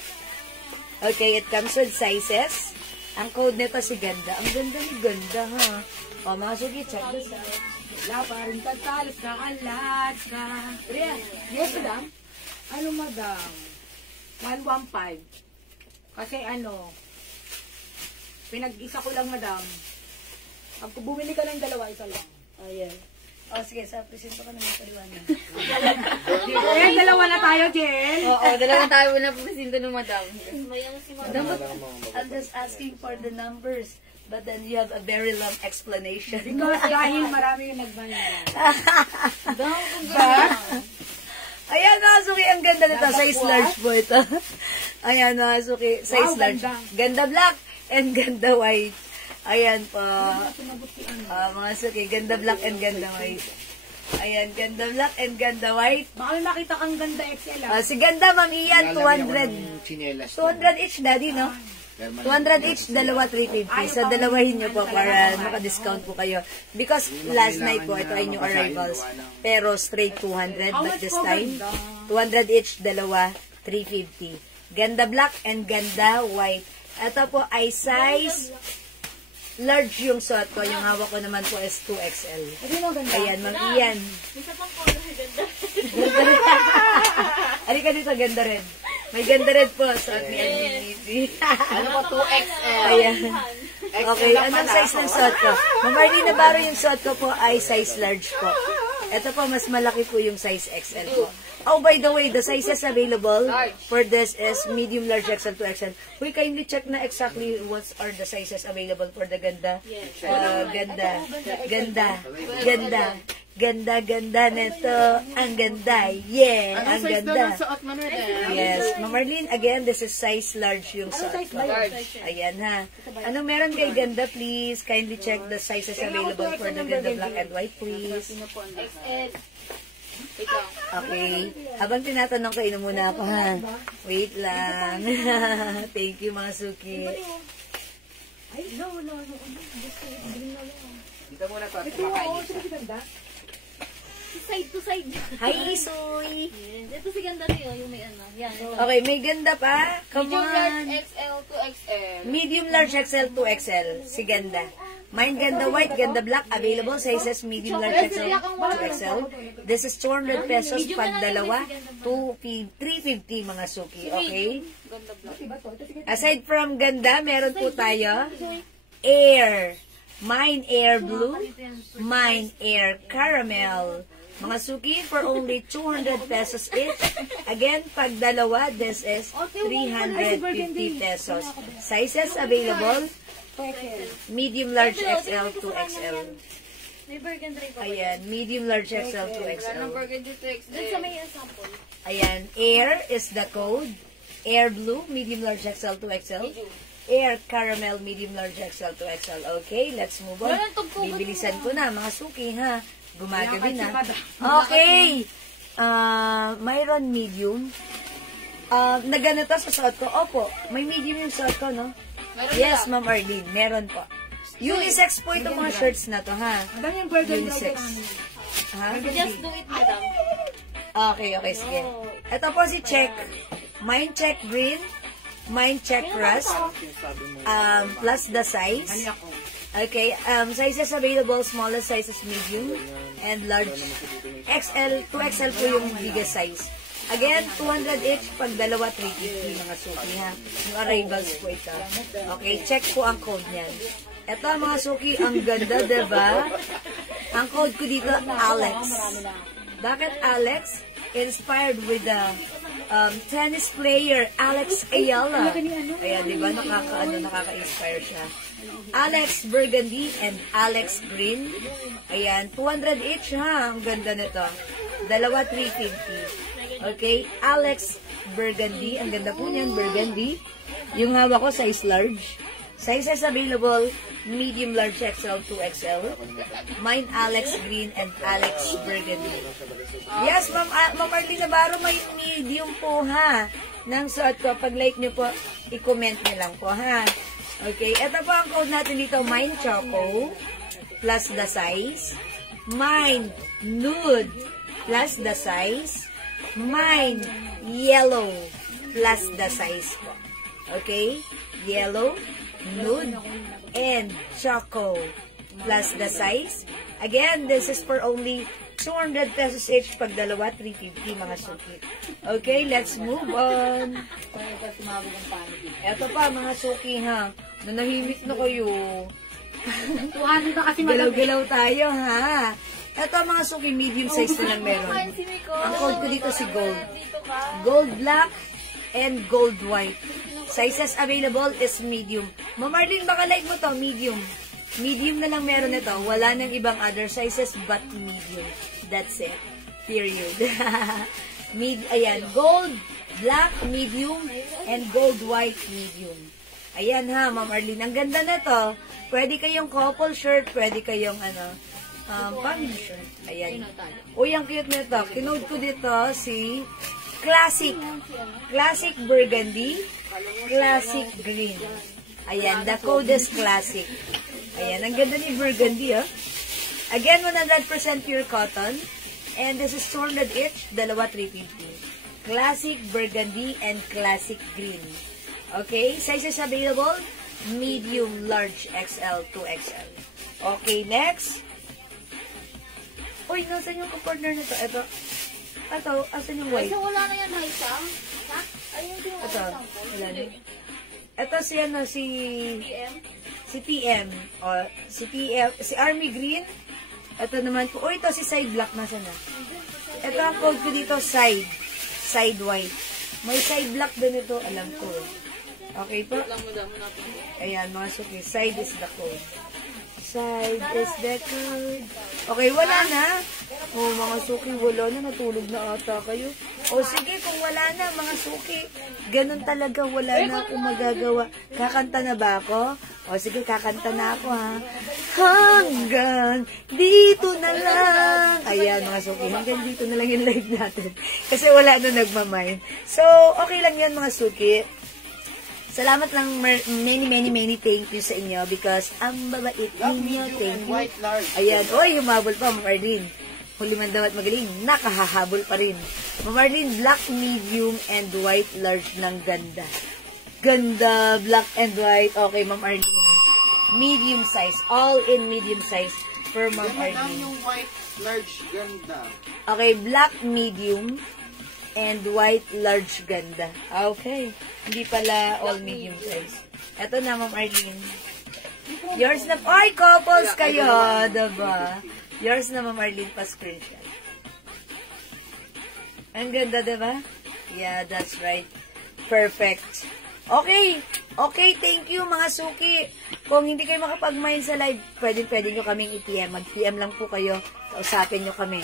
Okay, it comes with sizes. Ang code nito si Ganda. Ang ganda ni Ganda, ha? O, mga suki, check this out. Wala pa rin tatalas ka, alat ka. Rian, yes, madam? Ano, madam? 115. Kasi pinag-isa ko lang, madam. Pag bumili ka ng dalawa, isa lang. Ayan. O, sige, sa presento ka naman paliwanag. Jel, dalawa na tayo, Jel. Oo, dalawa tayo na presinto ng madam. May ano si Madam, Madam. I'm just asking for the numbers. But then you have a very long explanation. Because dahil marami yung nagbayaran. Ayan mga suki, ang ganda nito. Size large po ito. Ayan mga suki, size Wow, large. ganda. Ganda black and ganda white. Ayan po. Mga suki, ganda black and ganda white. Ayan, ganda black and ganda white. Baka may makita kang ganda XL, ah. Si ganda, Ma'am Ian, 200. Chinelas. 200 each, Daddy, no? 200 each, dalawa 350. So, dalawahin nyo po para maka-discount po kayo. Because last night po, ito ay new arrivals. Pero straight 200. But this time, 200 each, dalawa 350. Ganda black and ganda white. Ito po ay size large yung suot ko. Yung hawak ko naman po is 2XL. Ayan, Ma'am Ian. Isa pang color ganda. Halika dito, ganda red. May ganda red po. Suot ni Annie. Ano po, 2XL. Ayan. Okay, anong size ng suot ko? Ma'am Arlene Navarro, yung suot ko po ay size large po. Ito po, mas malaki po yung size XL po. Oh, by the way, the sizes available for this is medium, large, XL to XL. We kindly check na exactly what are the sizes available for the ganda. Ganda nito. Ang ganda. Yeah, ang ganda. Yes. Ma'am Marlene, again, this is size large yung suot ko. Ayan ha. Anong meron kay ganda, please? Kindly check the sizes available for the ganda black and white, please. XL. Okay. Habang tinatanong ko, inom muna ako, ha? Wait lang. Thank you, mga suki. Dito muna to. Side to side. Hi, Isoy! Ito si ganda rin, yung may ano. Yan. Ito. Okay, may ganda pa. Come Medium large on. XL to XL. Medium, large, XL to XL. Si ganda. Mine ganda white, ganda black. Available sizes medium, large, XL to XL. This is 200 pesos pag dalawa. 350 mga suki. Okay? Aside from ganda, meron po tayo Air. Mine Air Blue. Mine Air Caramel. Mga suki, for only 200 pesos each. Again, pag dalawa, this is 350 pesos. Sizes available, medium, large, XL to XL. May burgundy rin po. Ayan, medium, large, XL to Anong XL. burgundy to Doon sa XL? may sample. Ayan, Air is the code. Air Blue, medium, large, XL to XL. Air Caramel, medium, large, XL to XL. Okay, let's move on. Bibilisan ko na, mga suki, ha? Gumagabi na. Okay. Mayroon medium. Naganito sa suot ko. Opo, may medium yung suot ko, no? Yes, Ma'am Arlene, meron po. Unisex po itong mga shirts na to, ha? Madam yung burgundy Unisex. namin. Ha? Just do it, madam. Okay, sige. Ito po si Check. Mine Check Green. Mine Check Rust. Plus the size. Okay, sizes available, smallest size is medium and large. XL, 2XL po yung biggest size. Again, 200 each, pag dalawa, 350 mga suki, ha? Yung arrivals po ito. Okay, check po ang code niyan. Ito mga suki, ang ganda, diba? Ang code ko dito, Alex. Bakit Alex? Inspired with the tennis player, Alex Ayala. Ayan, diba? Nakaka-inspire siya. Alex Burgundy and Alex Green. Ayan, 200 each, ha? Ang ganda nito. Dalawa, 350. Okay, Alex Burgundy. Ang ganda po niyan, Burgundy. Yung hawak ko, size large. Sizes available, medium, large, XL, 2XL. Mine, Alex Green and Alex Burgundy. Yes, Ma'am Arlene Navarro, may medium po ha. Nang suot ko, pag like nyo po, i-comment nyo lang po ha. Okay, ito po ang code natin dito, Mine Choco, plus the size. Mine Nude, plus the size. Mine Yellow, plus the size po. Okay, Yellow, Nude, and Choco, plus the size. Again, this is for only 200 pesos each. Pag dalawa, 350 mga suki. Okay, let's move on. Eto pa, mga suki ha. Nanahimik na kayo. 200 na kasi Galaw-galaw tayo ha. Eto mga suki, medium size na lang meron. Ang code ko dito si Gold. Gold Black and Gold White. Sizes available is medium. Ma'am Arlene, baka like mo to, medium. Medium na lang meron ito. Wala nang ibang other sizes but medium. That's it. Period. Ayan, gold, black, medium, and gold white, medium. Ayan ha, Ma'am Arlene. Ang ganda na to. Pwede kayong couple shirt, pwede kayong family shirt. Ayan. Uy, ang cute nito. Kinode ko dito si Classic. Classic Burgundy. Classic Green. Ayan, the code is Classic. Ayan, ang ganda ni Burgundy, oh. Again, 100% pure cotton. And this is 200 each, dalawa 350. Classic Burgundy and Classic Green. Okay, sizes available, medium, large, XL, 2XL. Okay, next. Uy, nasan yung partner nito? Ito, asan yung white? Kasi wala na yan, Haisa. Ha? Ayun yung Ito, wala na. Ito si TM. O, si TM, si Army Green. Ito naman po. O, ito si Side Black. Nasaan na? Ito ang code ko dito, Side White. May Side Black din ito. Alam ko. Okay po? Ayan, mga suki. Side is the code. Side is the code. Okay, wala na. O, mga suki, wala na. Natulog na ata kayo. O, sige, kung wala na, mga suki. Ganun talaga, wala na akong magagawa. Kakanta na ba ako? O, sige, kakanta na ako, ha? Hanggang dito na lang. Ayan, mga suki, hanggang dito na lang yung live natin. Kasi wala na nagmamind. So, okay lang yan, mga suki. Salamat lang, many thank you sa inyo because ang babait ninyo, thank you. Ayan, oy, humabol pa, Ma'am Arlene. Huli man daw at magaling, nakahahabol pa rin. Ma'am Arlene, black, medium, and white, large ng ganda. Ganda, black and white. Okay, Ma'am Arlene. Medium size, all in medium size for Ma'am Arlene. Yung white, large, ganda. Okay, black, medium, and white, large, ganda. Okay. Hindi pala all medium size. Ito na, Ma'am Arlene. Yours na. Ay, couples kayo. Diba? Yours na, Ma'am Arlene, pa-screenshot. Ang ganda, diba? Yeah, that's right. Perfect. Okay. Okay, thank you, mga suki. Kung hindi kayo makapag-mind sa live, pwede nyo kaming i-PM. Mag-PM lang po kayo. Kausapin nyo kami.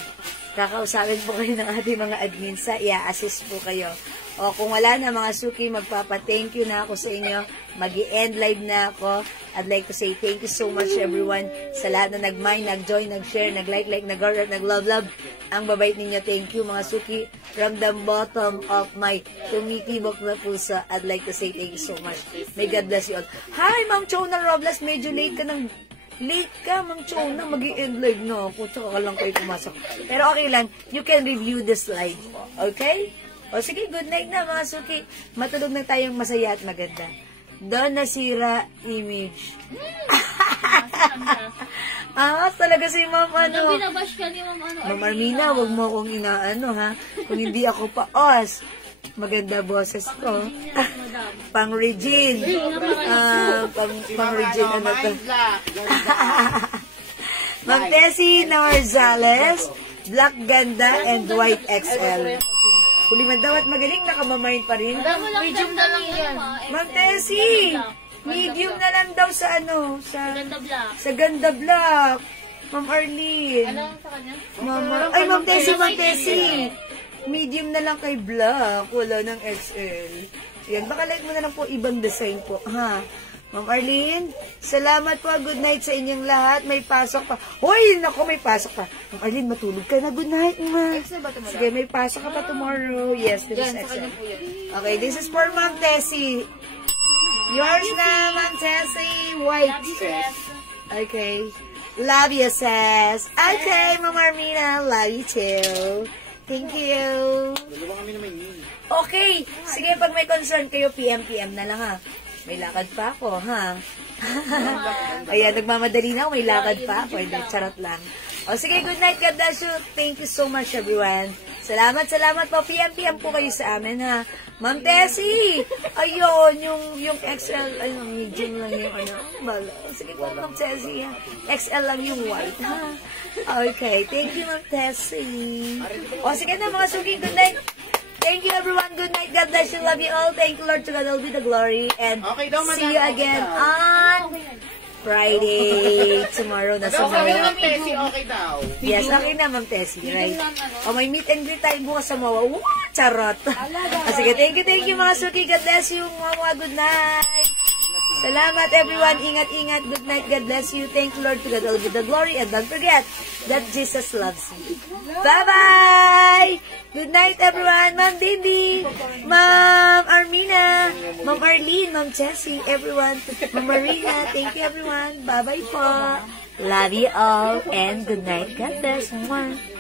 Kakausapin po kayo ng ating mga admin sa i-assist po kayo. O kung wala na mga suki, magpapa-thank you na ako sa inyo. Mag-i-end live na ako. I'd like to say thank you so much everyone sa lahat na nag-mind, nag-join, nag-share, nag-like, nag-heart, nag-love. Ang babait ninyo. Thank you mga suki. From the bottom of my tumitibok na puso, I'd like to say thank you so much. May God bless you all. Hi, Ma'am Chona Robles. Medyo late ka ng... Late ka, Ma'am Chona. Mag-i-end live na ako. Tsaka ka lang kayo pumasok. Pero okay lang. You can review this live. Okay? O sige, good night na mga suki. Matulog na tayong masaya at maganda. Doon nasira image. Talaga si Ma'am ano. Binabash ka ni Ma'am Ma'am Armina, wag mo akong inaano ha. Kung hindi ako paos. Maganda boses ko. Pang Regine. Pang Regine ano to. Ma'am Tessie Narzales, Black Ganda and White XL. Huli man daw at magaling, nakamamain pa rin. Medium na lang yan. Ma'am Tessie, medium na lang daw sa ano, Ganda black. sa Ganda Black. Ma'am Arlene. Ano sa kanya? Ma'am Tessie. Medium na lang kay Black. Wala ng XL. Yan, baka like mo na lang po ibang design po, ha? Ma'am Arlene, salamat po. Good night sa inyong lahat. May pasok pa. Hoy, naku, may pasok pa. Ma'am Arlene, matulog ka na. Good night, ma. XL ba ito mo Sige, may pasok ka pa tomorrow. Yes, this is Yan, sa XL. kanya po yan. Okay, this is for Ma'am Tessie. Yours na, Ma'am Tessie. White. Okay. Love you, sis. Okay, Ma'am Armina. Love you too. Thank you. Dalawa kami na may need. Okay. Sige, pag may concern kayo, PM na lang, ha? May lakad pa ako, ha? Ayan, nagmamadali na ako. May lakad pa ako. Hindi, charot lang. O, sige, good night. God bless you. Thank you so much, everyone. Salamat po. PM po kayo sa amin, ha? Ma'am Tessie! Ayun, yung XL, ayun, medium lang yung ano. Bala. Sige po, Ma'am Tessie, ha? XL lang yung white, ha? Okay, thank you, Ma'am Tessie. O, sige na, mga sugi, good night. Thank you, everyone. Good night. God bless you. Love you all. Thank you, Lord. To God will be the glory. And Okay daw, see you again on Friday. Tomorrow na sa Sabi Mawa. naman, Tessie, okay daw. Yes, okay na, Ma'am Tessie. Right? O, may meet and greet tayo bukas sa Mawa. Wow, charot. Sige, thank you, mga suki. God bless you, Mawa. Good night. Salamat, everyone. Ingat. Good night. God bless you. Thank you, Lord. To God will be the glory. And don't forget that Jesus loves you. Bye-bye! Good night, everyone. Ma'am Bibi, Ma'am Armina, Ma'am Arlene, Ma'am Jessie, everyone. Ma'am Marina, thank you, everyone. Bye-bye po. Love you all, and good night. God bless. Mwah.